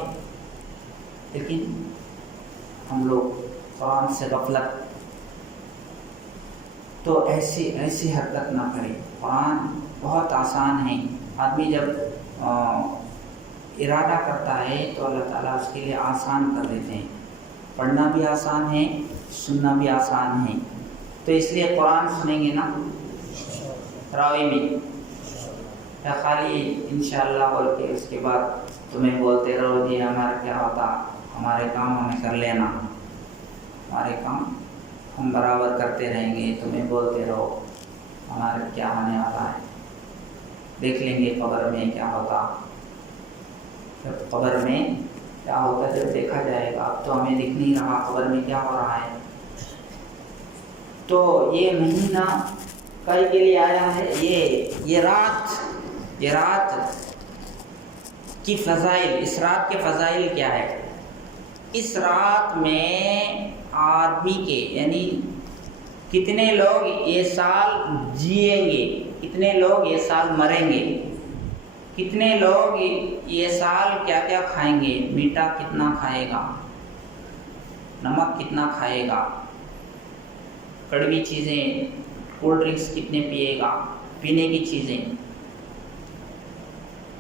لیکن ہم لوگ قرآن سے غفلت، تو ایسی حرکت نہ کریں۔ قرآن بہت آسان ہے، آدمی جب ارادہ کرتا ہے تو اللہ تعالیٰ اس کے لیے آسان کر دیتے ہیں، پڑھنا بھی آسان ہے، سننا بھی آسان ہے، تو اس لیے قرآن سنیں گے نا راوی میں، یا خالی انشاءاللہ بول کے اس کے بعد تمہیں بولتے رہو جی ہمارا کیا ہوتا، ہمارے کام ہمیں کر لینا، ہمارے کام ہم برابر کرتے رہیں گے، تمہیں بولتے رہو ہمارا کیا ہونے والا ہے، دیکھ لیں گے قبر میں کیا ہوتا، جب قبر میں کیا ہوتا جب دیکھا جائے گا، اب تو ہمیں دکھ نہیں رہا قبر میں کیا ہو رہا ہے۔ تو یہ مہینہ کل کے لیے آیا ہے، یہ رات کی فضائل، اس رات کے فضائل کیا ہے؟ اس رات میں آدمی کے یعنی کتنے لوگ یہ سال جیئیں گے، کتنے لوگ یہ سال مریں گے، کتنے لوگ یہ سال کیا کیا کھائیں گے، میٹھا کتنا کھائے گا، نمک کتنا کھائے گا، کڑوی چیزیں کولڈ ڈرنکس کتنے پیے گا، پینے کی چیزیں،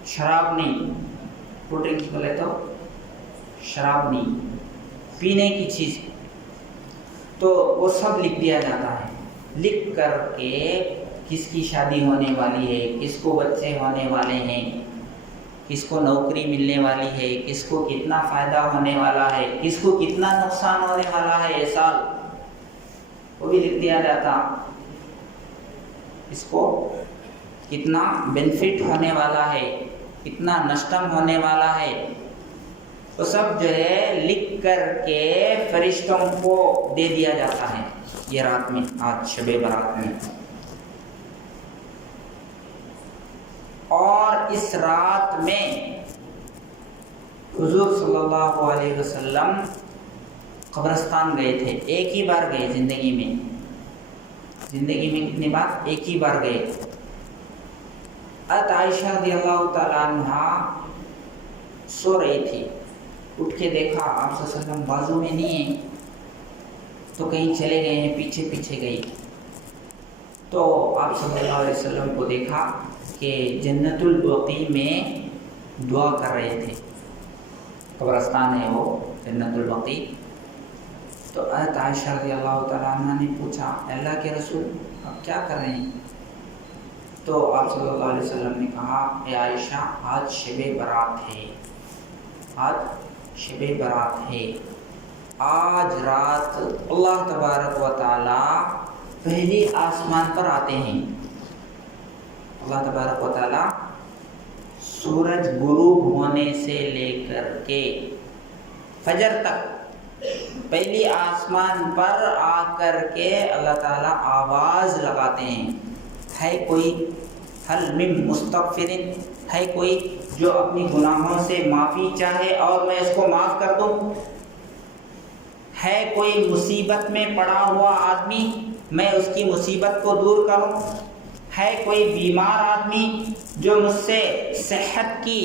شراب نہیں، کولڈ ڈرنکس بولے تو شراب نہیں، پینے کی چیز، تو وہ سب لکھ دیا جاتا ہے، لکھ کر کے کس کی شادی ہونے والی ہے، کس کو بچے ہونے والے ہیں، کس کو نوکری ملنے والی ہے، کس کو کتنا فائدہ ہونے والا ہے، کس کو کتنا نقصان ہونے والا ہے یہ سال، وہ بھی لکھ دیا جاتا، اس کو کتنا بینیفٹ ہونے والا ہے، کتنا نشٹم ہونے والا ہے، وہ سب جو ہے لکھ کر کے فرشتوں کو دے دیا جاتا ہے یہ رات میں، آج شب برات میں۔ اور اس رات میں حضور صلی اللہ علیہ وسلم قبرستان گئے تھے، ایک ہی بار گئے زندگی میں کتنی بار؟ ایک ہی بار گئے۔ حضرت عائشہ رضی اللہ تعالیٰ عنہ سو رہی تھی، اٹھ کے دیکھا آپ صلی اللہ علیہ وسلم بازو میں نہیں ہیں، تو کہیں چلے گئے ہیں، پیچھے گئی، تو آپ صلی اللہ علیہ وسلم کو دیکھا کہ جنت البقیع میں دعا کر رہے تھے، قبرستان ہے وہ جنت البقیع۔ تو حضرت عائشہ رضی اللہ تعالیٰ عنہ نے پوچھا اللہ کے رسول آپ کیا کر رہے ہیں؟ تو آپ صلی اللہ علیہ وسلم نے کہا اے عائشہ آج شب برات ہے، آج شب برات ہے، آج رات اللہ تبارک و تعالی پہلی آسمان پر آتے ہیں، اللہ تبارک و تعالی سورج غروب ہونے سے لے کر کے فجر تک پہلی آسمان پر آ کر کے اللہ تعالیٰ آواز لگاتے ہیں، ہے کوئی حل من مستغفرین، ہے کوئی جو اپنی گناہوں سے معافی چاہے اور میں اس کو معاف کر دوں، ہے کوئی مصیبت میں پڑا ہوا آدمی میں اس کی مصیبت کو دور کروں، ہے کوئی بیمار آدمی جو مجھ سے صحت کی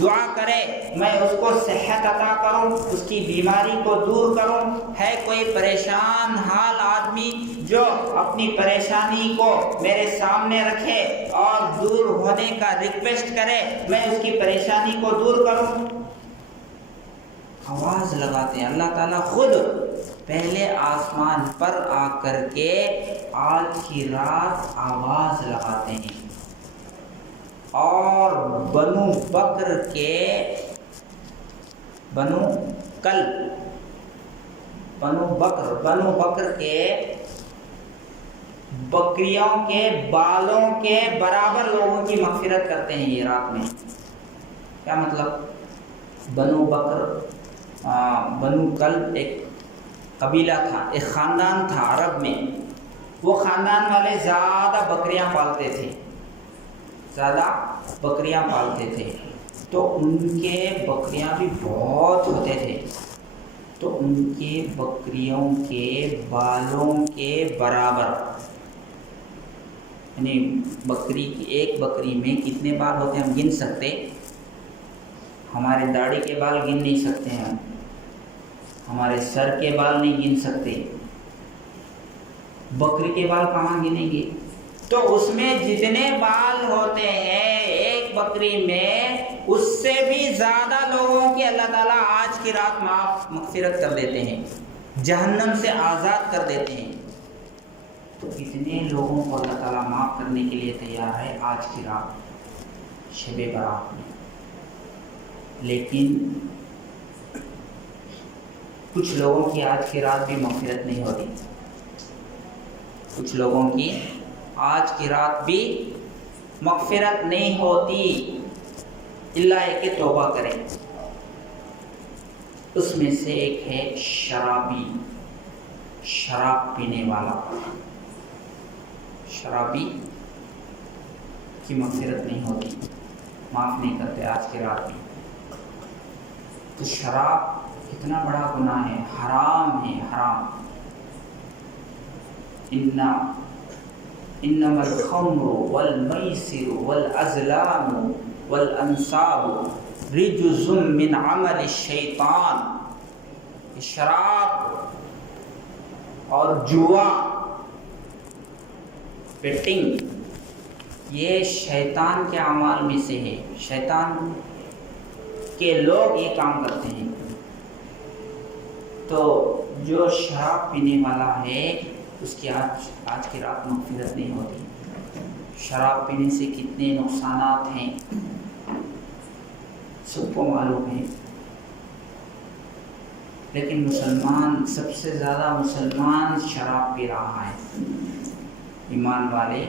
دعا کرے میں اس کو صحت عطا کروں، اس کی بیماری کو دور کروں، ہے کوئی پریشان حال آدمی جو اپنی پریشانی کو میرے سامنے رکھے اور دور ہونے کا ریکویسٹ کرے میں اس کی پریشانی کو دور کروں۔ آواز لگاتے ہیں. اللہ تعالیٰ خود پہلے آسمان پر آ کر کے آج کی رات آواز لگاتے ہیں. اور بنو بکر کے بکریوں کے بالوں کے برابر لوگوں کی مغفرت کرتے ہیں یہ رات میں. کیا مطلب؟ بنو کلب ایک قبیلہ تھا، ایک خاندان تھا عرب میں. وہ خاندان والے زیادہ بکریاں پالتے تھے، تو ان کے بکریاں بھی بہت ہوتے تھے. تو ان کے بکریوں کے بالوں کے برابر، یعنی ایک بکری میں کتنے بال ہوتے ہیں ہم گن سکتے؟ ہمارے داڑھی کے بال گن نہیں سکتے ہیں، ہمارے سر کے بال نہیں گن سکتے، بکری کے بال کہاں گنیں گے؟ تو اس میں جتنے بال ہوتے ہیں ایک بکری میں، اس سے بھی زیادہ لوگوں کی اللہ تعالیٰ آج کی رات مغفرت کر دیتے ہیں، جہنم سے آزاد کر دیتے ہیں. تو کتنے لوگوں کو اللہ تعالیٰ معاف کرنے کے لیے تیار ہے آج کی رات شب برات میں. لیکن کچھ لوگوں کی آج کی رات بھی مغفرت نہیں ہوتی. کچھ لوگوں کی آج کی رات بھی مغفرت نہیں ہوتی اللہ ہے کہ توبہ کریں. اس میں سے ایک ہے شرابی، شراب پینے والا. شرابی کی مغفرت نہیں ہوتی، معاف نہیں کرتے آج کی رات میں. تو شراب کتنا بڑا گناہ ہے، حرام ہے، حرام. انما الخمر والمیسر والازلام والانصاب رجز من عمل الشیطان. شراب اور جوا، بیٹنگ، یہ شیطان کے اعمال میں سے ہے. شیطان کے لوگ یہ کام کرتے ہیں. تو جو شراب پینے والا ہے اس کی آج کی رات مغفرت نہیں ہوتی. شراب پینے سے کتنے نقصانات ہیں سب کو معلوم ہے. لیکن مسلمان، سب سے زیادہ مسلمان شراب پی رہا ہے. ایمان والے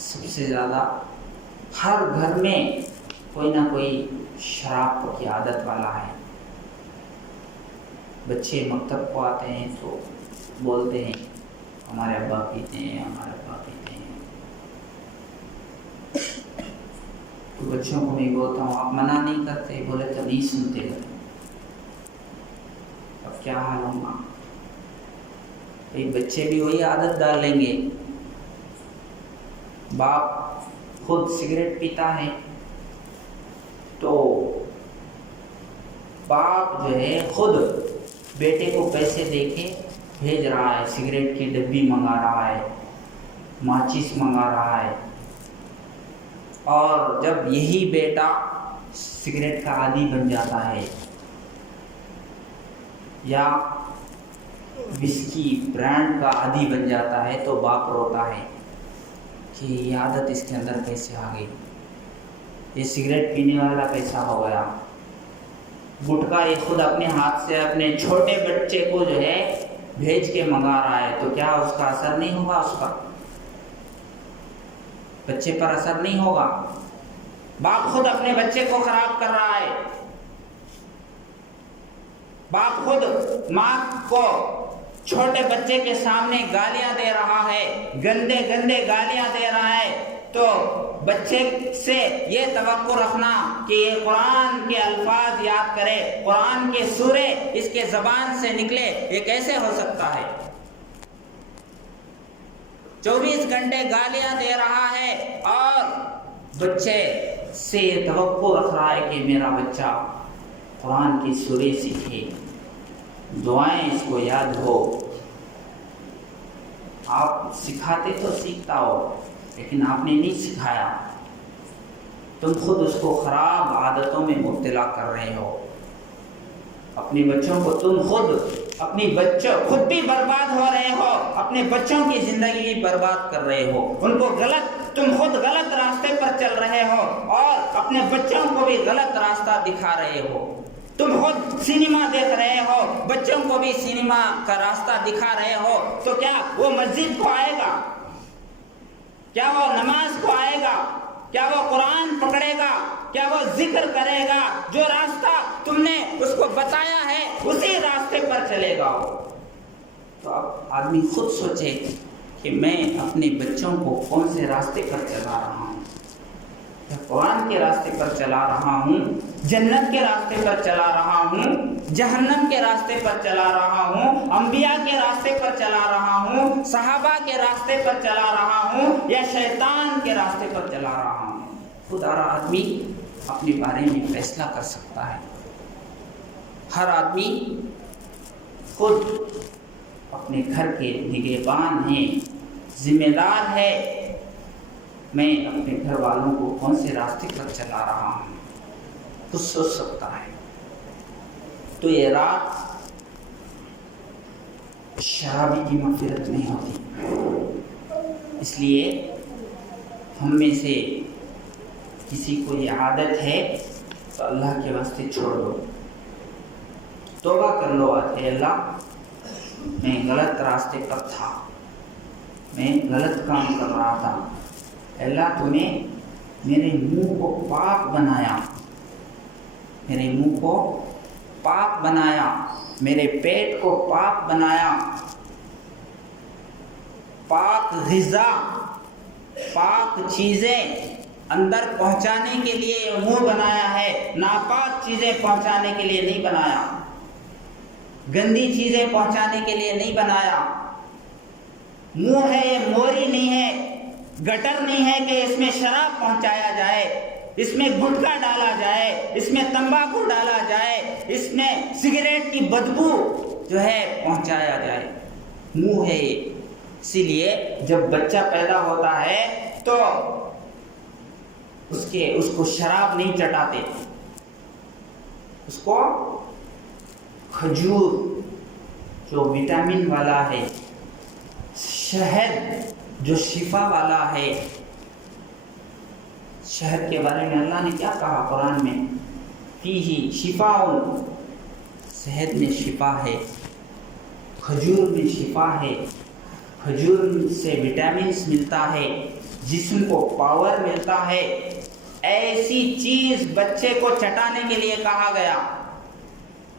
سب سے زیادہ، ہر گھر میں کوئی نہ کوئی شراب کی عادت والا ہے. بچے مکتب کو آتے ہیں تو بولتے ہیں ہمارے ابا پیتے ہیں، ہمارے ابا پیتے ہیں. تو بچوں کو نہیں بولتا ہوں، آپ منع نہیں کرتے، بولے تو نہیں سنتے. اب کیا حال ہوگا؟ بچے بھی وہی عادت ڈال لیں گے. باپ خود سگریٹ پیتا ہے تو باپ جو ہے خود بیٹے کو پیسے دے کے بھیج رہا ہے، سگریٹ کی ڈبی منگا رہا ہے، ماچس منگا رہا ہے. اور جب یہی بیٹا سگریٹ کا عادی بن جاتا ہے یا وسکی برانڈ کا عادی بن جاتا ہے تو باپ روتا ہے کہ یہ عادت اس کے اندر کیسے آ گئی، یہ سگریٹ پینے والا کیسا ہو گیا. گٹکا یہ خود اپنے ہاتھ سے اپنے چھوٹے بچے کو جو ہے بھیج کے منگا رہا ہے، تو کیا اس کا اثر نہیں ہوگا؟ اس کا بچے پر اثر نہیں ہوگا؟ باپ خود اپنے بچے کو خراب کر رہا ہے. باپ خود ماں کو چھوٹے بچے کے سامنے گالیاں دے رہا ہے، گندے گندے گالیاں دے رہا ہے. تو بچے سے یہ توقع رکھنا کہ یہ قرآن کے الفاظ یاد کرے، قرآن کے سورے اس کے زبان سے نکلے، یہ کیسے ہو سکتا ہے؟ 24 گھنٹے گالیاں دے رہا ہے اور بچے سے یہ توقع رکھ رہا ہے کہ میرا بچہ قرآن کی سورے سیکھے، دعائیں اس کو یاد ہو. آپ سکھاتے تو سیکھتا ہو، لیکن آپ نے نہیں سکھایا. تم خود اس کو خراب عادتوں میں مبتلا کر رہے ہو. اپنے بچوں کو تم خود بھی برباد ہو رہے ہو، اپنے بچوں کی زندگی بھی برباد کر رہے ہو، ان کو تم خود غلط راستے پر چل رہے ہو اور اپنے بچوں کو بھی غلط راستہ دکھا رہے ہو۔ تم خود سینما دیکھ رہے ہو، بچوں کو بھی سینما کا راستہ دکھا رہے ہو، تو کیا وہ مسجد کو آئے گا؟ کیا وہ نماز کو آئے گا؟ کیا وہ قرآن پکڑے گا؟ کیا وہ ذکر کرے گا؟ جو راستہ تم نے اس کو بتایا ہے اسی راستے پر چلے گا۔ تو اب آدمی خود سوچے کہ میں اپنے بچوں کو کون سے راستے پر چلا رہا ہوں؟ کیا قرآن کے راستے پر چلا رہا ہوں؟ جنت کے راستے پر چلا رہا ہوں؟ جہنم کے راستے پر چلا رہا ہوں؟ انبیاء کے راستے پر چلا رہا ہوں؟ صحابہ کے راستے پر چلا رہا ہوں یا شیطان کے راستے پر چلا رہا ہوں؟ خود ہر آدمی اپنے بارے میں فیصلہ کر سکتا ہے۔ ہر آدمی خود اپنے گھر کے نگہبان ہیں، ذمہ دار ہے۔ میں اپنے گھر والوں کو کون سے راستے پر چلا رہا ہوں خود سوچ سکتا ہے۔ تو یہ رات شرابی کی مغفرت نہیں ہوتی، اس لیے ہم میں سے کسی کو یہ عادت ہے تو اللہ کے واسطے چھوڑ دو، توبہ کر لو۔ اے اللہ، میں غلط راستے پر تھا، میں غلط کام کر رہا تھا، اللہ تو نے میرے منہ کو پاک بنایا، میرے منہ کو پاک بنایا، میرے پیٹ کو پاک بنایا، پاک غذا، پاک چیزیں اندر پہنچانے کے لیے منہ بنایا ہے، ناپاک چیزیں پہنچانے کے لیے نہیں بنایا، گندی چیزیں پہنچانے کے لیے نہیں بنایا۔ منہ ہے یہ موری نہیں ہے، گٹر نہیں ہے کہ اس میں شراب پہنچایا جائے، اس میں گٹکا ڈالا جائے، اس میں تمباکو ڈالا جائے، اس میں سگریٹ کی بدبو جو ہے پہنچایا جائے۔ منہ ہے یہ۔ اسی لیے جب بچہ پیدا ہوتا ہے تو اس کو شراب نہیں چٹاتے، اس کو کھجور جو وٹامن والا ہے، شہد جو شفا والا ہے۔ شہد کے بارے میں اللہ نے کیا کہا قرآن میں؟ فیہ شفاء، شہد میں شفا ہے، کھجور میں شفا ہے، کھجور سے وٹامنس ملتا ہے، جسم کو پاور ملتا ہے۔ ایسی چیز بچے کو چٹانے کے لیے کہا گیا۔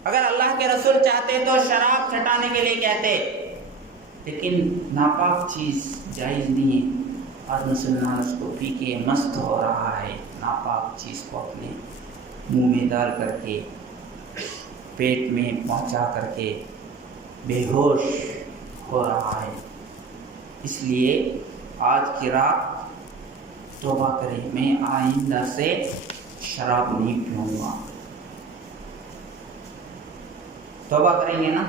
اگر اللہ کے رسول چاہتے تو شراب چٹانے کے لیے کہتے، لیکن ناپاک چیز جائز نہیں ہے۔ آج مسلمان اس کو پی کے مست ہو رہا ہے، ناپاک چیز کو اپنے منہ میں ڈال کر کے، پیٹ میں پہنچا کر کے بے ہوش ہو رہا ہے۔ اس لیے آج کی رات توبہ کریں، میں آئندہ سے شراب نہیں پیوں گا۔ توبہ کریں گے نا؟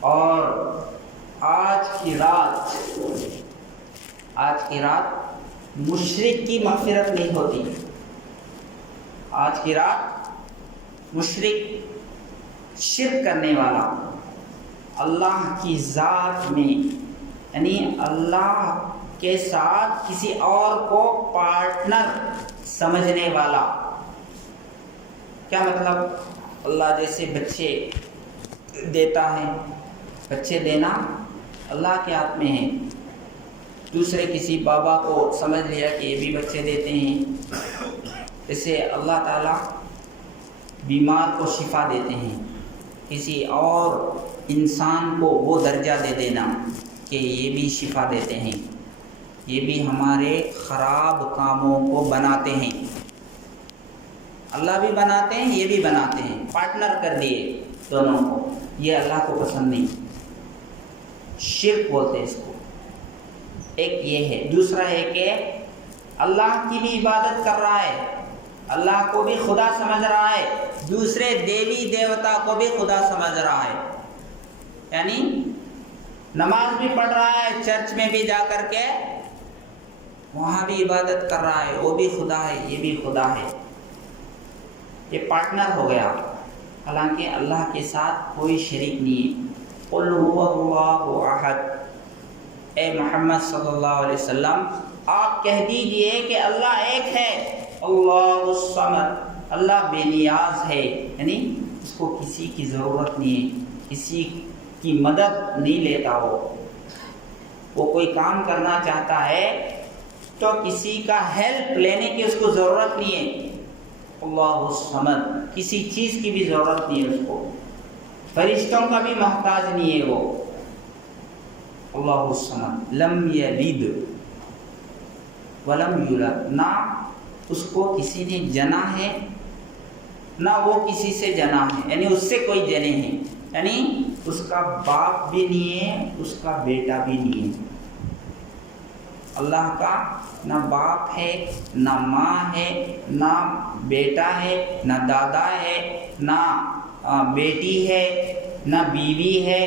اور آج کی رات مشرک کی مغفرت نہیں ہوتی۔ آج کی رات مشرک، شرک کرنے والا، اللہ کی ذات میں یعنی اللہ کے ساتھ کسی اور کو پارٹنر سمجھنے والا۔ کیا مطلب؟ اللہ جیسے بچے دیتا ہے، بچے دینا اللہ کے ہاتھ میں ہے۔ دوسرے کسی بابا کو سمجھ لیا کہ یہ بھی بچے دیتے ہیں، اسے اللہ تعالیٰ بیمار کو شفا دیتے ہیں۔ کسی اور انسان کو وہ درجہ دے دینا کہ یہ بھی شفا دیتے ہیں، یہ بھی ہمارے خراب کاموں کو بناتے ہیں۔ اللہ بھی بناتے ہیں، یہ بھی بناتے ہیں، پارٹنر کر دیے دونوں کو۔ یہ اللہ کو پسند نہیں، شرک بولتے ہیں اس کو۔ ایک یہ ہے، دوسرا ہے کہ اللہ کی بھی عبادت کر رہا ہے، اللہ کو بھی خدا سمجھ رہا ہے، دوسرے دیوی دیوتا کو بھی خدا سمجھ رہا ہے۔ یعنی نماز بھی پڑھ رہا ہے، چرچ میں بھی جا کر کے وہاں بھی عبادت کر رہا ہے، وہ بھی خدا ہے، یہ بھی خدا ہے۔ یہ پارٹنر ہو گیا، حالانکہ اللہ کے ساتھ کوئی شریک نہیں ہے۔ قل هو اللہ احد، اے محمد صلی اللہ علیہ وسلم آپ کہہ دیجئے کہ اللہ ایک ہے، اللہ الصمد، اللہ بے نیاز ہے، یعنی اس کو کسی کی ضرورت نہیں ہے، کسی کی مدد نہیں لیتا وہ کوئی کام کرنا چاہتا ہے تو کسی کا ہیلپ لینے کی اس کو ضرورت نہیں ہے۔ اللہ الصمد، کسی چیز کی بھی ضرورت نہیں ہے اس کو، فرشتوں کا بھی محتاج نہیں ہے وہ۔ اللہ الصمد لم یلد ولم یولد، نہ اس کو کسی نے جنا ہے نہ وہ کسی سے جنا ہے، یعنی اس سے کوئی جنے ہیں، یعنی اس کا باپ بھی نہیں ہے، اس کا بیٹا بھی نہیں ہے۔ اللہ کا نہ باپ ہے، نہ ماں ہے، نہ بیٹا ہے، نہ دادا ہے، نہ بیٹی ہے، نہ بیوی ہے۔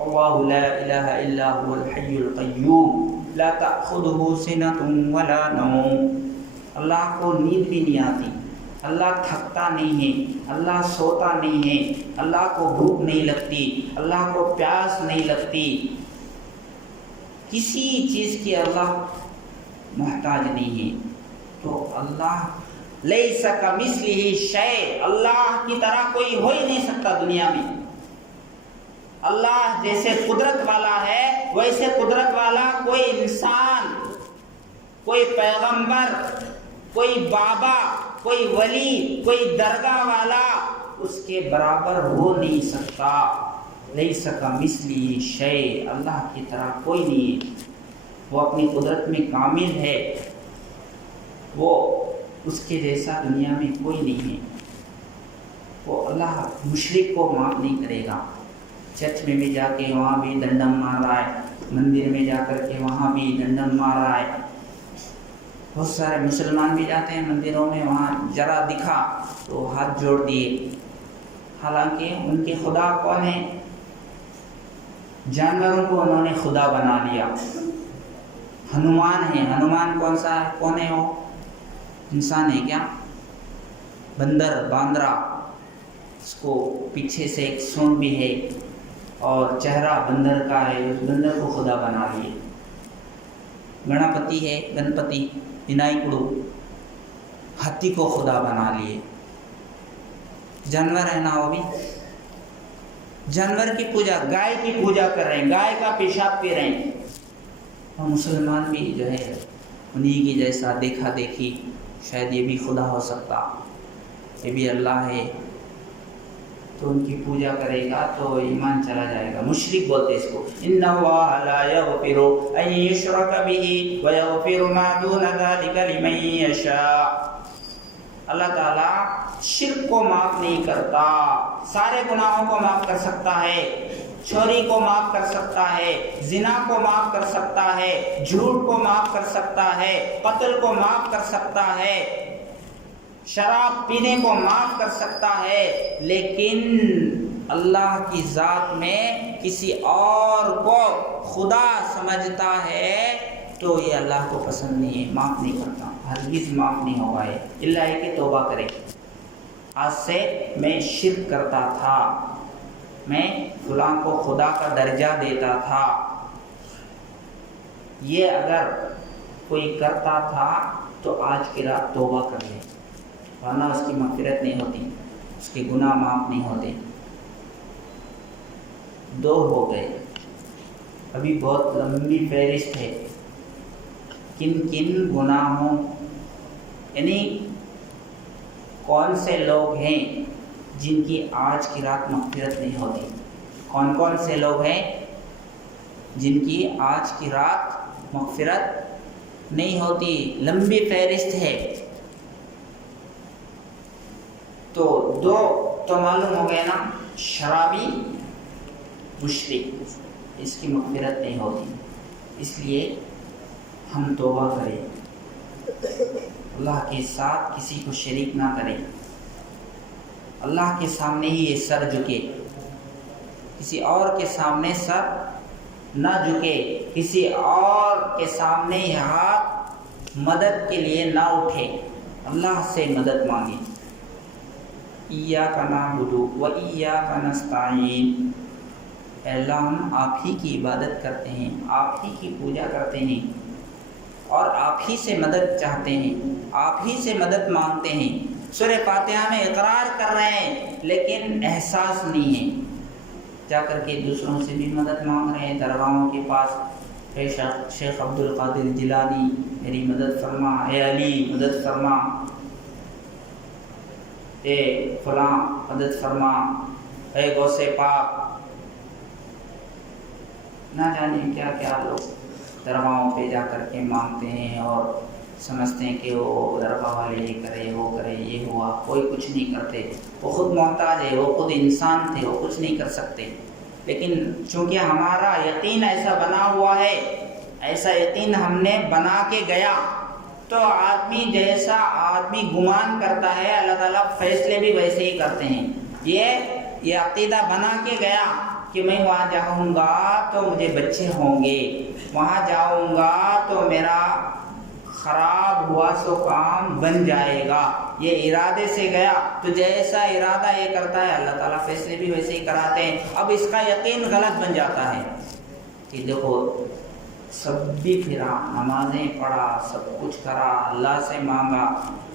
اللہ لا الہ الا هو الحی القیوم لا تأخذہ سنۃ ولا نوم، اللہ کو نیند بھی نہیں آتی، اللہ تھکتا نہیں ہے، اللہ سوتا نہیں ہے، اللہ کو بھوک نہیں لگتی، اللہ کو پیاس نہیں لگتی، کسی چیز کی اللہ محتاج نہیں ہے۔ تو اللہ لیس کمثلہ شیء، اللہ کی طرح کوئی ہو ہی نہیں سکتا دنیا میں۔ اللہ جیسے قدرت والا ہے ویسے قدرت والا کوئی انسان، کوئی پیغمبر، کوئی بابا، کوئی ولی، کوئی درگاہ والا اس کے برابر ہو نہیں سکتا۔ لیس کمثلہ شیء، اللہ کی طرح کوئی نہیں ہے، وہ اپنی قدرت میں کامل ہے، وہ اس کے جیسا دنیا میں کوئی نہیں ہے۔ وہ اللہ مشرک کو معاف نہیں کرے گا۔ چرچ میں بھی جا کے وہاں بھی ڈنڈم مار رہا ہے، مندر میں جا کر کے وہاں بھی ڈنڈم مار رہا ہے۔ بہت سارے مسلمان بھی جاتے ہیں مندروں میں، وہاں ذرا دکھا تو ہاتھ جوڑ دیے، حالانکہ ان کے خدا کون ہے؟ جانوروں کو انہوں نے خدا بنا لیا۔ ہنومان ہے، ہنومان کون سا ہے؟ کون ہے وہ؟ انسان ہے کیا؟ بندر، باندرا، اس کو پیچھے سے ایک سونڈ بھی ہے اور چہرہ بندر کا ہے، اس بندر کو خدا بنا لیے۔ گنپتی ہے، گنپتی ونائکڑو، ہاتھی کو خدا بنا لیے۔ جانور ہے نا، وہ بھی جانور کی پوجا، گائے کی پوجا کر رہے ہیں، گائے کا پیشاب پی رہے ہیں۔ اور مسلمان بھی جو ہے انہی کی جیسا دیکھا دیکھی، شاید یہ بھی خدا ہو سکتا، یہ بھی اللہ ہے، تو ان کی پوجا کرے گا تو ایمان چلا جائے گا۔ مشرک بولتے اس کو۔ ان اللہ لا یغفر ان یشرک بہ ویغفر ما دون ذلک لمن یشاء، اللہ تعالیٰ شرک کو معاف نہیں کرتا، سارے گناہوں کو معاف کر سکتا ہے، چوری کو معاف کر سکتا ہے، زنا کو معاف کر سکتا ہے، جھوٹ کو معاف کر سکتا ہے، قتل کو معاف کر سکتا ہے، شراب پینے کو معاف کر سکتا ہے، لیکن اللہ کی ذات میں کسی اور کو خدا سمجھتا ہے تو یہ اللہ کو پسند نہیں ہے، معاف نہیں کرتا، ہرگز معاف نہیں ہوگا یہ، اللہ ہے کہ توبہ کرے۔ آج سے میں شرک کرتا تھا، میں فلاں کو خدا کا درجہ دیتا تھا، یہ اگر کوئی کرتا تھا تو آج کی رات توبہ کر لے، ورنہ اس کی مغفرت نہیں ہوتی، اس کے گناہ معاف نہیں ہوتے۔ 2 ہو گئے، ابھی بہت لمبی فہرست ہے، کن کن گناہوں، یعنی کون سے لوگ ہیں جن کی آج کی رات مغفرت نہیں ہوتی، کون کون سے لوگ ہیں جن کی آج کی رات مغفرت نہیں ہوتی، لمبی فہرست ہے۔ تو 2 تو معلوم ہو گئے نا، شرابی، مشرک، اس کی مغفرت نہیں ہوتی، اس لیے ہم توبہ کریں، اللہ کے ساتھ کسی کو شریک نہ کریں، اللہ کے سامنے ہی یہ سر جھکے، کسی اور کے سامنے سر نہ جھکے، کسی اور کے سامنے یہ ہاتھ مدد کے لیے نہ اٹھے، اللہ سے مدد مانگے۔ ایاک نعبد و ایاک نستعین، اے اللہ ہم آپ ہی کی عبادت کرتے ہیں، آپ ہی کی پوجا کرتے ہیں اور آپ ہی سے مدد چاہتے ہیں، آپ ہی سے مدد مانگتے ہیں۔ سورہ فاتحہ میں اقرار کر رہے ہیں لیکن احساس نہیں ہے، جا کر کے دوسروں سے بھی مدد مانگ رہے ہیں درگاہوں کے پاس، اے شیخ عبد القادر جیلانی میری مدد فرما، اے علی مدد فرما، اے فلاں مدد فرما، اے غوث پاک، نہ جانے کیا کیا لوگ درگاہوں پہ جا کر کے مانگتے ہیں اور سمجھتے ہیں کہ وہ درگاہ والے یہ کرے وہ کرے، یہ ہوا، کوئی کچھ نہیں کرتے، وہ خود محتاج ہے، وہ خود انسان تھے، وہ کچھ نہیں کر سکتے۔ لیکن چونکہ ہمارا یقین ایسا بنا ہوا ہے، ایسا یقین ہم نے بنا کے گیا، تو آدمی جیسا آدمی گمان کرتا ہے اللہ تعالیٰ فیصلے بھی ویسے ہی کرتے ہیں۔ یہ عقیدہ بنا کے گیا کہ میں وہاں جاؤں گا تو مجھے بچے ہوں گے، وہاں جاؤں گا تو میرا خراب ہوا سو کام بن جائے گا، یہ ارادے سے گیا تو جیسا ارادہ یہ کرتا ہے اللہ تعالیٰ فیصلے بھی ویسے ہی کراتے ہیں۔ اب اس کا یقین غلط بن جاتا ہے کہ دیکھو سب بھی پھرا، نمازیں پڑھا، سب کچھ کرا، اللہ سے مانگا،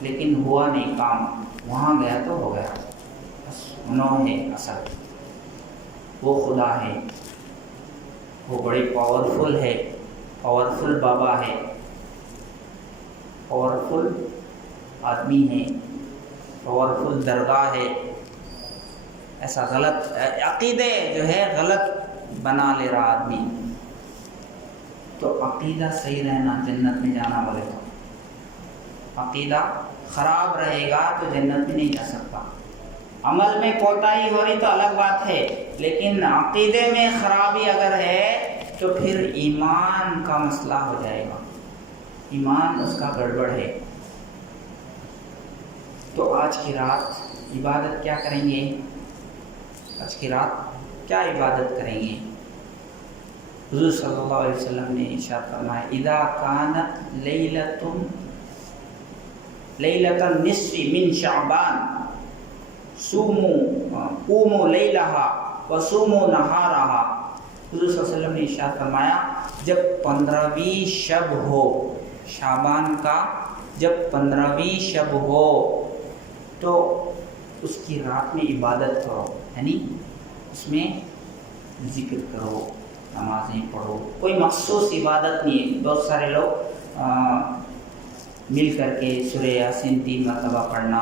لیکن ہوا نہیں کام، وہاں گیا تو ہو گیا، بس انہوں ہے اصل، وہ خدا ہے، وہ بڑی پاورفل ہے، پاورفل بابا ہے، پاورفل آدمی ہے، پاورفل درگاہ ہے۔ ایسا غلط عقیدے جو ہے غلط بنا لے رہا آدمی۔ تو عقیدہ صحیح رہنا جنت میں جانا بولے تو، عقیدہ خراب رہے گا تو جنت میں نہیں جا سکتا۔ عمل میں کوتاہی ہو رہی تو الگ بات ہے، لیکن عقیدے میں خرابی اگر ہے تو پھر ایمان کا مسئلہ ہو جائے گا، ایمان اس کا گڑبڑ ہے۔ تو آج کی رات عبادت کیا کریں گے؟ آج کی رات کیا عبادت کریں گے؟ حضور صلی اللہ علیہ وسلم نے ارشاد فرمایا اذا كانت لیلۃ النصف من شعبان قوموا لیلها وصوموا نہارها۔ حضور صلی اللہ علیہ وسلم نے ارشاد فرمایا جب 15ویں شب ہو شعبان کا، جب 15ویں شب ہو تو اس کی رات میں عبادت کرو، یعنی اس میں ذکر کرو، نمازیں پڑھو، کوئی مخصوص عبادت نہیں ہے۔ بہت سارے لوگ مل کر کے سورہ یاسین 3 مرتبہ پڑھنا،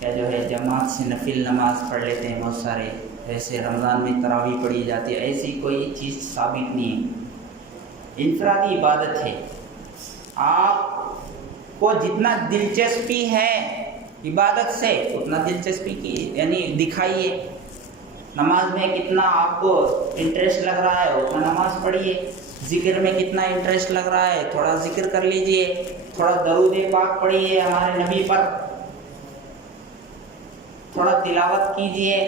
یا جو ہے جماعت سے نفل نماز پڑھ لیتے ہیں بہت سارے، ایسے رمضان میں تراویح پڑھی جاتی ہے، ایسی کوئی چیز ثابت نہیں ہے، انفرادی عبادت ہے۔ آپ کو جتنا دلچسپی ہے عبادت سے اتنا دلچسپی کی یعنی دکھائیے، نماز میں کتنا آپ کو انٹرسٹ لگ رہا ہے اتنا نماز پڑھیے، ذکر میں کتنا انٹرسٹ لگ رہا ہے تھوڑا ذکر کر لیجئے، تھوڑا درود پاک پڑھیے ہمارے نبی پر، تھوڑا تلاوت کیجئے،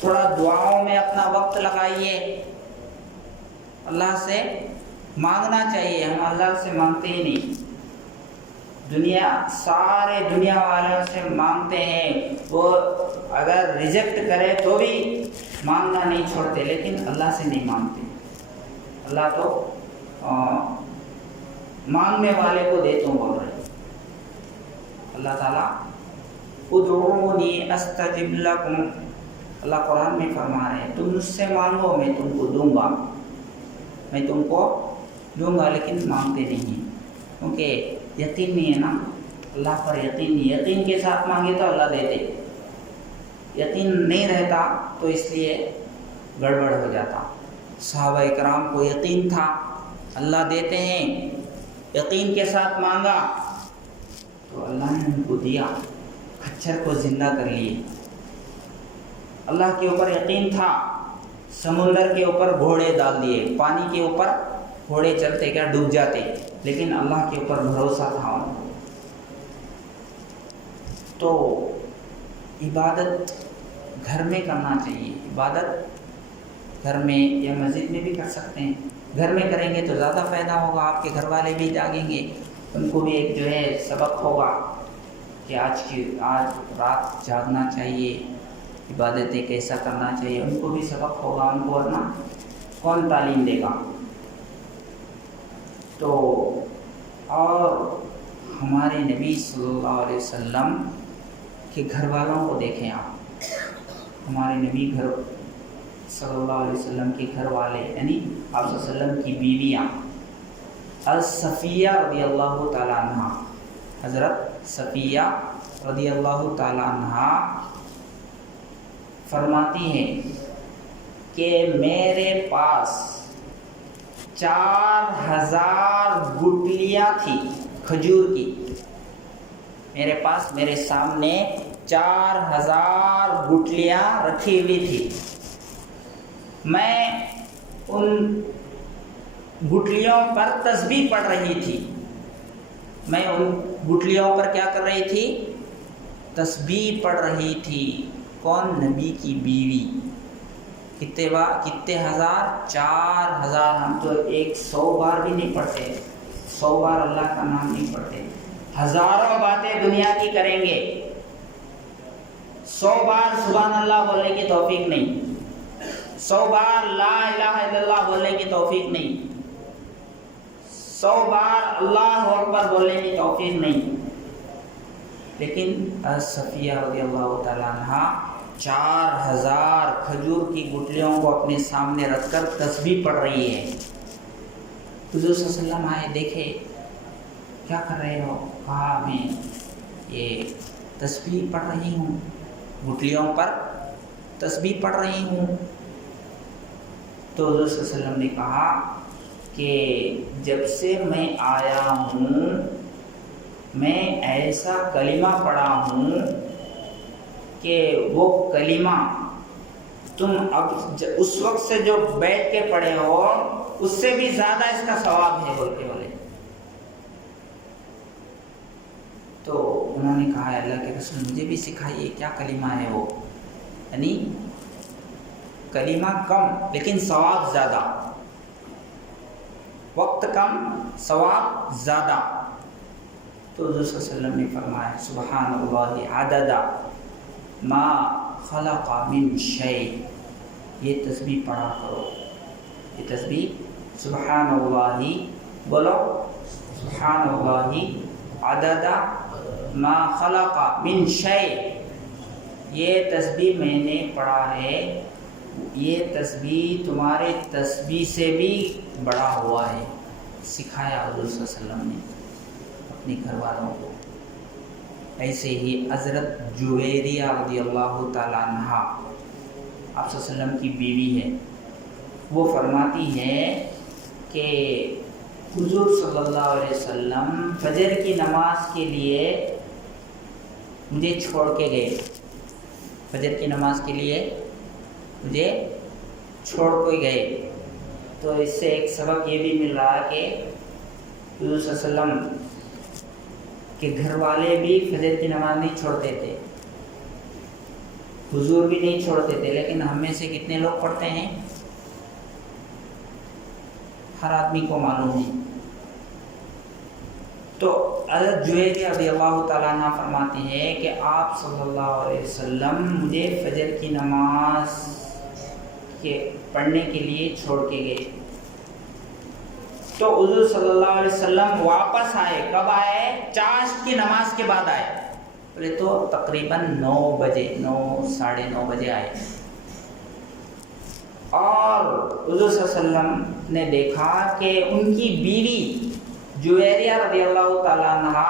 تھوڑا دعاؤں میں اپنا وقت لگائیے، اللہ سے مانگنا چاہیے۔ ہم اللہ سے مانگتے ہی نہیں، سارے دنیا والوں سے مانگتے ہیں، وہ اگر ریجیکٹ کرے تو بھی مانگنا نہیں چھوڑتے، لیکن اللہ سے نہیں مانگتے۔ اللہ تو مانگنے والے کو دیتا ہوں بول رہے، اللہ تعالیٰ ادعونی استجب لکم، اللہ قرآن میں فرما رہے ہیں تم مجھ سے مانگو میں تم کو دوں گا، میں تم کو دوں گا، لیکن مانگتے نہیں کیونکہ یقین نہیں ہے نا، اللہ پر یقین نہیں، یقین کے ساتھ مانگے تو اللہ دیتے، یقین نہیں رہتا تو اس لیے گڑبڑ ہو جاتا۔ صحابہ کرام کو یقین تھا اللہ دیتے ہیں، یقین کے ساتھ مانگا تو اللہ نے ان کو دیا، کھچر کو زندہ کر لیے۔ اللہ کے اوپر یقین تھا، سمندر کے اوپر گھوڑے ڈال دیے، پانی کے اوپر گھوڑے چلتے کیا ڈوب جاتے، لیکن اللہ کے اوپر بھروسہ تھا ان کو۔ تو عبادت گھر میں کرنا چاہیے، عبادت گھر میں یا مسجد میں بھی کر سکتے ہیں، گھر میں کریں گے تو زیادہ فائدہ ہوگا، آپ کے گھر والے بھی جاگیں گے، ان کو بھی ایک جو ہے سبق ہوگا، کہ آج رات جاگنا چاہیے، عبادتیں کیسا کرنا چاہیے، ان کو بھی سبق ہوگا، ان کو ورنہ کون تعلیم دے گا؟ تو اور ہمارے نبی صلی اللہ علیہ وسلم کے گھر والوں کو دیکھیں آپ، ہمارے نبی صلی اللہ علیہ وسلم کے گھر والے یعنی آپ صلی اللہ علیہ وسلم کی بیویاں، صفیہ رضی اللہ تعالیٰ عنہ، حضرت صفیہ رضی اللہ تعالیٰ عنہ فرماتی ہیں کہ میرے پاس 4000 گٹلیاں تھی کھجور کی، میرے سامنے 4000 گٹلیاں رکھی ہوئی تھی، میں ان گٹلیوں پر تسبیح پڑھ رہی تھی، میں ان گٹلیوں پر کیا کر رہی تھی؟ تسبیح پڑھ رہی تھی۔ کون؟ نبی کی بیوی۔ کتنے ہزار؟ 4000۔ ہم تو 100 بار بھی نہیں پڑھتے، 100 بار اللہ کا نام نہیں پڑھتے، ہزاروں باتیں دنیا کی کریں گے، 100 بار سبحان اللہ بولنے کی توفیق نہیں، 100 بار لا الہ الا اللہ بولنے کی توفیق نہیں، 100 بار اللہ اکبر بولنے کی توفیق نہیں، لیکن صفیہ رضی اللہ تعالیٰ عنہ 4000 کھجور کی گٹلیوں کو اپنے سامنے رکھ کر تسبیح پڑھ رہی ہے۔ حضور صلی اللہ علیہ وسلم آئے، دیکھے کیا کر رہے ہو؟ کہا میں یہ تسبیح پڑھ رہی ہوں، گٹلیوں پر تسبیح پڑھ رہی ہوں۔ تو حضور صلی اللہ علیہ وسلم نے کہا کہ جب سے میں آیا ہوں میں ایسا کلمہ پڑھا ہوں کہ وہ کلمہ تم اب اس وقت سے جو بیٹھ کے پڑھے ہو اس سے بھی زیادہ اس کا ثواب ہے بول کے بولے۔ تو انہوں نے کہا اللہ کے رسول مجھے بھی سکھائیے کیا کلمہ ہے وہ، یعنی کلمہ کم لیکن ثواب زیادہ، وقت کم ثواب زیادہ۔ تو حضور صلی اللہ علیہ وسلم نے فرمایا سبحان اللہ عدد ما خلق من شیء، یہ تسبیح پڑھا کرو، یہ تسبیح سبحان اللہ، بولو سبحان اللہ عدد ما خلق من شیء، یہ تسبیح میں نے پڑھا ہے، یہ تسبیح تمہارے تسبیح سے بھی بڑا ہوا ہے، سکھایا حضور صلی اللہ علیہ وسلم نے اپنے گھر والوں کو۔ ایسے ہی حضرت جویریہ رضی اللہ تعالیٰ عنہ آپ صلی اللہ علیہ وسلم کی بیوی ہے، وہ فرماتی ہے کہ حضور صلی اللہ علیہ وسلم فجر کی نماز کے لیے مجھے چھوڑ کے گئے، فجر کی نماز کے لیے مجھے چھوڑ کے گئے۔ تو اس سے ایک سبق یہ بھی مل رہا ہے کہ حضور صلی اللہ علیہ وسلم کے گھر والے بھی فجر کی نماز نہیں چھوڑتے تھے، حضور بھی نہیں چھوڑتے تھے، لیکن ہم میں سے کتنے لوگ پڑھتے ہیں؟ ہر آدمی کو معلوم ہے۔ تو حضرت جویریہ رضی اللہ تعالیٰ عنہ فرماتے ہیں کہ آپ صلی اللہ علیہ وسلم مجھے فجر کی نماز کے پڑھنے کے لیے چھوڑ کے گئے۔ تو حضور صلی اللہ علیہ وسلم واپس آئے، کب آئے؟ چاشت کی نماز کے بعد آئے، بولے تو تقریباً 9 بجے، 9 ساڑھے 9 بجے آئے، اور حضور صلی اللہ علیہ وسلم نے دیکھا کہ ان کی بیوی جویریہ رضی اللہ تعالیٰ عنہ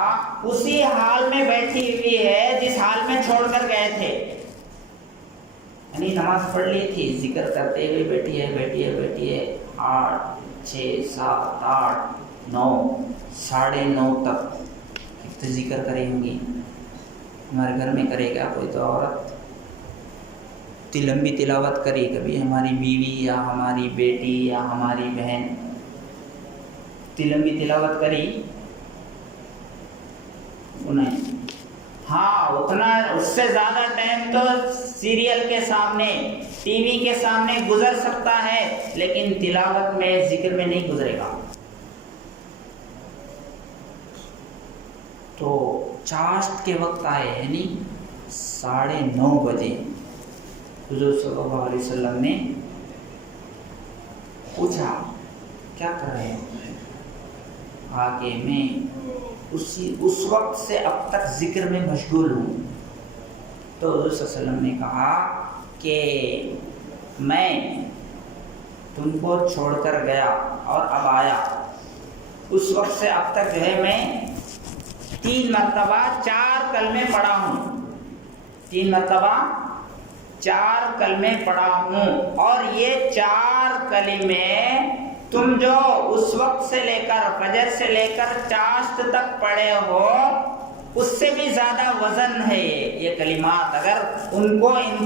اسی حال میں بیٹھی ہوئی ہے جس حال میں چھوڑ کر گئے تھے، یعنی نماز پڑھ لی تھی، ذکر کرتے ہوئے بیٹھی ہے 8 6 7 8 9 ساڑھے 9 تک کتنے ذکر کریں گی؟ ہمارے گھر میں کرے گا کوئی تو عورت لمبی تلاوت کری، کبھی ہماری بیوی یا ہماری بیٹی یا ہماری بہن لمبی تلاوت کری انہیں؟ ہاں اتنا، اس سے زیادہ ٹائم تو سیریل کے سامنے، ٹی وی کے سامنے گزر سکتا ہے، لیکن تلاوت میں، ذکر میں نہیں گزرے گا۔ تو چاشت کے وقت آئے، یعنی 9:30 بجے حضور صلی اللہ علیہ وسلم نے پوچھا کیا کر رہے ہو؟ کہا کہ میں اس وقت سے اب تک ذکر میں مشغول ہوں۔ تو حضور صلی اللہ علیہ وسلم نے کہا کہ میں تم کو چھوڑ کر گیا اور اب آیا، اس وقت سے اب تک جو ہے میں 3 مرتبہ 4 کلمے پڑھا ہوں، 3 مرتبہ 4 کلمے پڑھا ہوں، اور یہ 4 کلمے تم جو اس وقت سے لے کر فجر سے لے کر چاشت تک پڑھے ہو اس سے بھی زیادہ وزن ہے یہ کلمات۔ اگر ان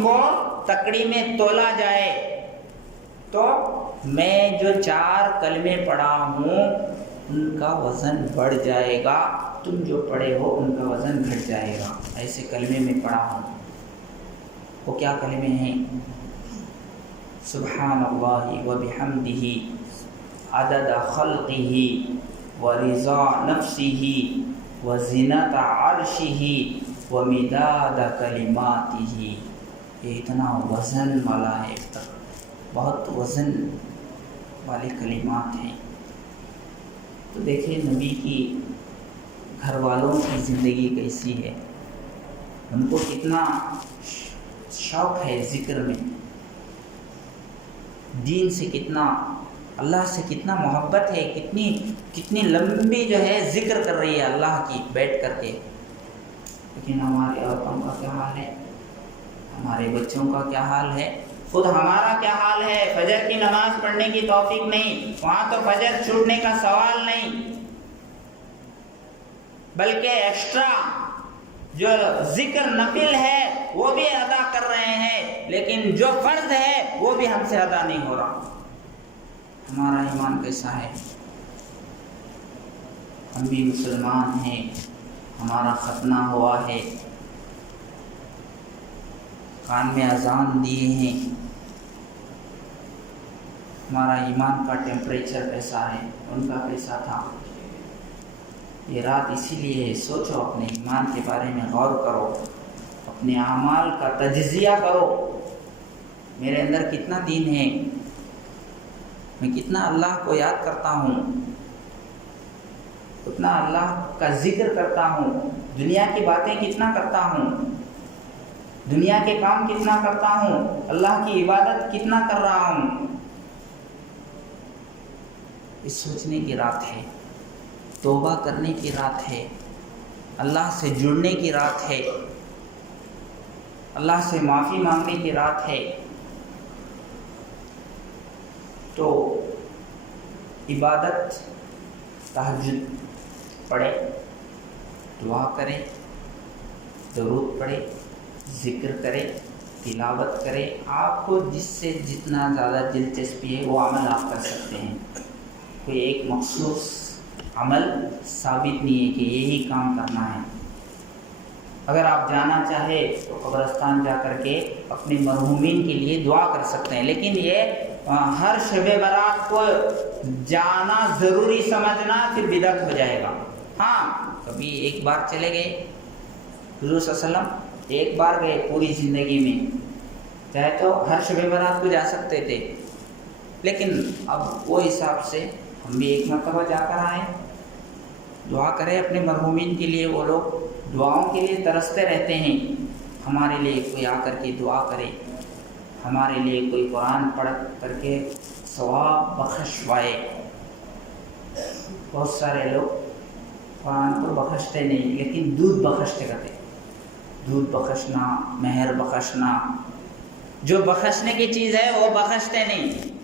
کو تکڑی میں تولا جائے تو میں جو 4 کلمے پڑھا ہوں ان کا وزن بڑھ جائے گا، تم جو پڑھے ہو ان کا وزن گھٹ جائے گا۔ ایسے کلمے میں پڑھا ہوں۔ وہ کیا کلمے ہیں؟ سبحان اللہ و بحمدہ عدد خلقہ و رضا نفسہ و زینت عرشہ و مداد کلماتہ۔ یہ اتنا وزن والا ہے، بہت وزن والے کلمات ہیں۔ تو دیکھیں نبی کی گھر والوں کی زندگی کیسی ہے، ان کو کتنا شوق ہے ذکر میں، دین سے کتنا، اللہ سے کتنا محبت ہے، کتنی لمبی جو ہے ذکر کر رہی ہے اللہ کی بیٹھ کر کے۔ لیکن ہماری عورتوں کا کیا حال ہے، ہمارے بچوں کا کیا حال ہے، خود ہمارا کیا حال ہے؟ فجر کی نماز پڑھنے کی توفیق نہیں، وہاں تو فجر چھوٹنے کا سوال نہیں، بلکہ ایکسٹرا جو ذکر نفل ہے وہ بھی ادا کر رہے ہیں، لیکن جو فرض ہے وہ بھی ہم سے ادا نہیں ہو رہا۔ ہمارا ایمان کیسا ہے؟ ہم بھی مسلمان ہیں، ہمارا ختنہ ہوا ہے، کان میں اذان دیے ہیں، ہمارا ایمان کا ٹیمپریچر کیسا ہے، ان کا کیسا تھا؟ یہ رات اسی لیے ہے، سوچو، اپنے ایمان کے بارے میں غور کرو، اپنے اعمال کا تجزیہ کرو، میرے اندر کتنا دین ہے، میں کتنا اللہ کو یاد کرتا ہوں، کتنا اللہ کا ذکر کرتا ہوں، دنیا کی باتیں کتنا کرتا ہوں، دنیا کے کام کتنا کرتا ہوں، اللہ کی عبادت کتنا کر رہا ہوں۔ اس سوچنے کی رات ہے، توبہ کرنے کی رات ہے، اللہ سے جڑنے کی رات ہے، اللہ سے معافی مانگنے کی رات ہے۔ تو عبادت، تہجد پڑھے، دعا کرے، درود پڑھے، ذکر کرے، تلاوت کرے، آپ کو جس سے جتنا زیادہ دلچسپی ہے وہ عمل آپ کر سکتے ہیں۔ کوئی ایک مخصوص عمل ثابت نہیں ہے کہ یہی کام کرنا ہے۔ اگر آپ جانا چاہے تو قبرستان جا کر کے اپنے مرحومین کے لیے دعا کر سکتے ہیں، لیکن یہ ہر شب برات کو جانا ضروری سمجھنا پھر بدعت ہو جائے گا۔ ہاں، کبھی ایک بار چلے گئے، حضور صلی اللہ علیہ وسلم ایک بار گئے پوری زندگی میں، چاہے تو ہر شب برات کو جا سکتے تھے، لیکن اب وہ حساب سے ہم بھی ایک مرتبہ جا کر آئے، دعا کریں اپنے مرحومین کے لیے۔ وہ لوگ دعاؤں کے لیے ترستے رہتے ہیں، ہمارے لیے کوئی آ کر کے دعا کرے، ہمارے لیے کوئی قرآن پڑھ کر کے ثواب بخشوائے۔ بہت سارے لوگ قرآن کو بخشتے نہیں، لیکن دودھ بخشتے رہتے، دودھ بخشنا، مہر بخشنا، جو بخشنے کی چیز ہے وہ بخشتے نہیں۔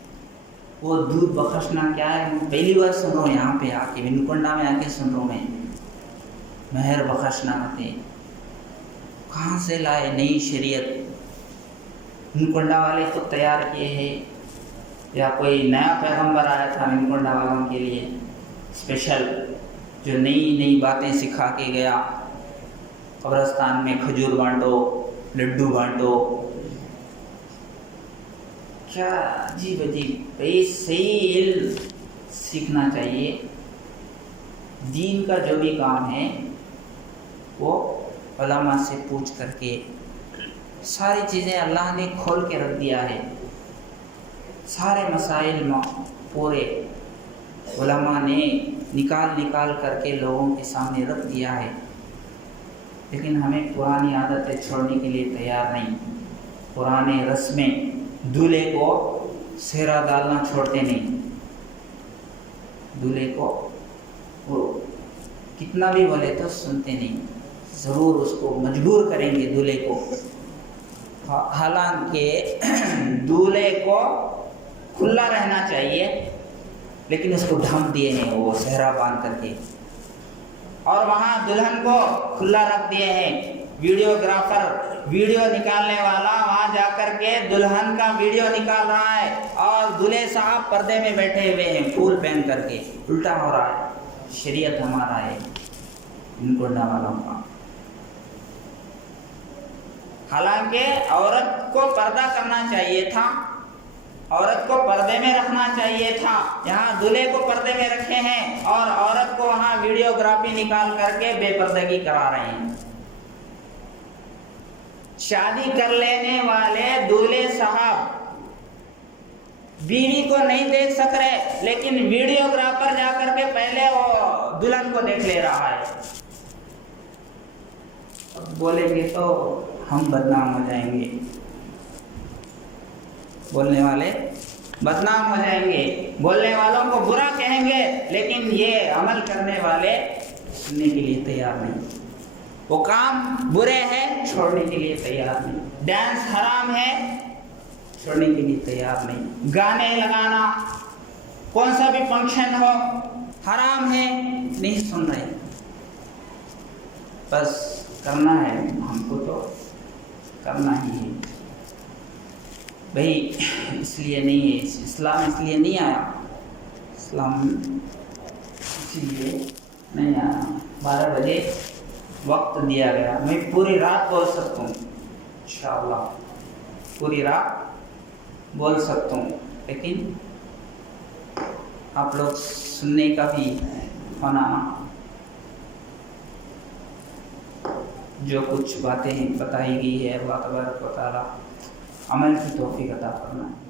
وہ دودھ بخشنا کیا ہے؟ پہلی بار سن رہا ہوں یہاں پہ آ کے، ونکنڈا میں آ کے سن رہا ہوں میں، مہر بخشنا کہتے ہیں۔ کہاں سے لائے نئی شریعت؟ ونکنڈا والے خود تیار کیے ہیں یا کوئی نیا پیغمبر آیا تھا ونکنڈا والوں کے لیے اسپیشل، جو نئی باتیں سکھا کے گیا؟ قبرستان میں کھجور بانٹو، لڈو بانٹو، کیا عجیب صحیح علم سیکھنا چاہیے۔ دین کا جو بھی کام ہے وہ علماء سے پوچھ کر کے ساری چیزیں اللہ نے کھول کے رکھ دیا ہے، سارے مسائل پورے علماء نے نکال کر کے لوگوں کے سامنے رکھ دیا ہے، لیکن ہمیں پرانی عادتیں چھوڑنے کے لیے تیار نہیں، پرانے رسمیں، دولہے کو سہرا ڈالنا چھوڑتے نہیں، دولہے کو وہ کتنا بھی بولے تو سنتے نہیں، ضرور اس کو مجبور کریں گے دولہے کو، حالانکہ دولہے کو کھلا رہنا چاہیے، لیکن اس کو دھمک دیے ہیں وہ سہرا باندھ کر کے، اور وہاں دلہن کو کھلا رکھ دیے ہیں، ویڈیوگرافر، ویڈیو نکالنے والا وہاں جا کر کے دلہن کا ویڈیو نکال رہا ہے، اور دلہے صاحب پردے میں بیٹھے ہوئے ہیں پھول پہن کر کے، الٹا ہو رہا ہے۔ شریعت ہمارا ہے ان کو والوں کا۔ حالانکہ عورت کو پردہ کرنا چاہیے تھا، عورت کو پردے میں رکھنا چاہیے تھا، یہاں دلہے کو پردے میں رکھے ہیں اور عورت کو وہاں ویڈیوگرافی نکال کر کے بے پردگی کرا رہے ہیں۔ شادی کر لینے والے دولہے صاحب بیوی کو نہیں دیکھ سک رہے، لیکن ویڈیوگرافر جا کر کے پہلے وہ دلہن کو دیکھ لے رہا ہے۔ بولیں گے تو ہم بدنام ہو جائیں گے، بولنے والے بدنام ہو جائیں گے، بولنے والوں کو برا کہیں گے، لیکن یہ عمل کرنے والے سننے کے لیے تیار نہیں، وہ کام برے ہیں چھوڑنے کے لیے تیار نہیں، ڈانس حرام ہے چھوڑنے کے لیے تیار نہیں، گانے لگانا کون سا بھی فنکشن ہو حرام ہے نہیں سن رہے، بس کرنا ہے، ہم کو تو کرنا ہی ہے بھائی، اس لیے نہیں ہے اسلام، اس لیے نہیں آیا اسلام، اسی لیے نہیں آیا۔ 12 بجے وقت دیا گیا، میں پوری رات بول سکتا ہوں انشاءاللہ، پوری رات بول سکتا ہوں، لیکن آپ لوگ سننے کا بھی بنانا، جو کچھ باتیں بتائی گئی ہے اللہ تبارک و تعالی عمل کی توفیق عطا فرمائے۔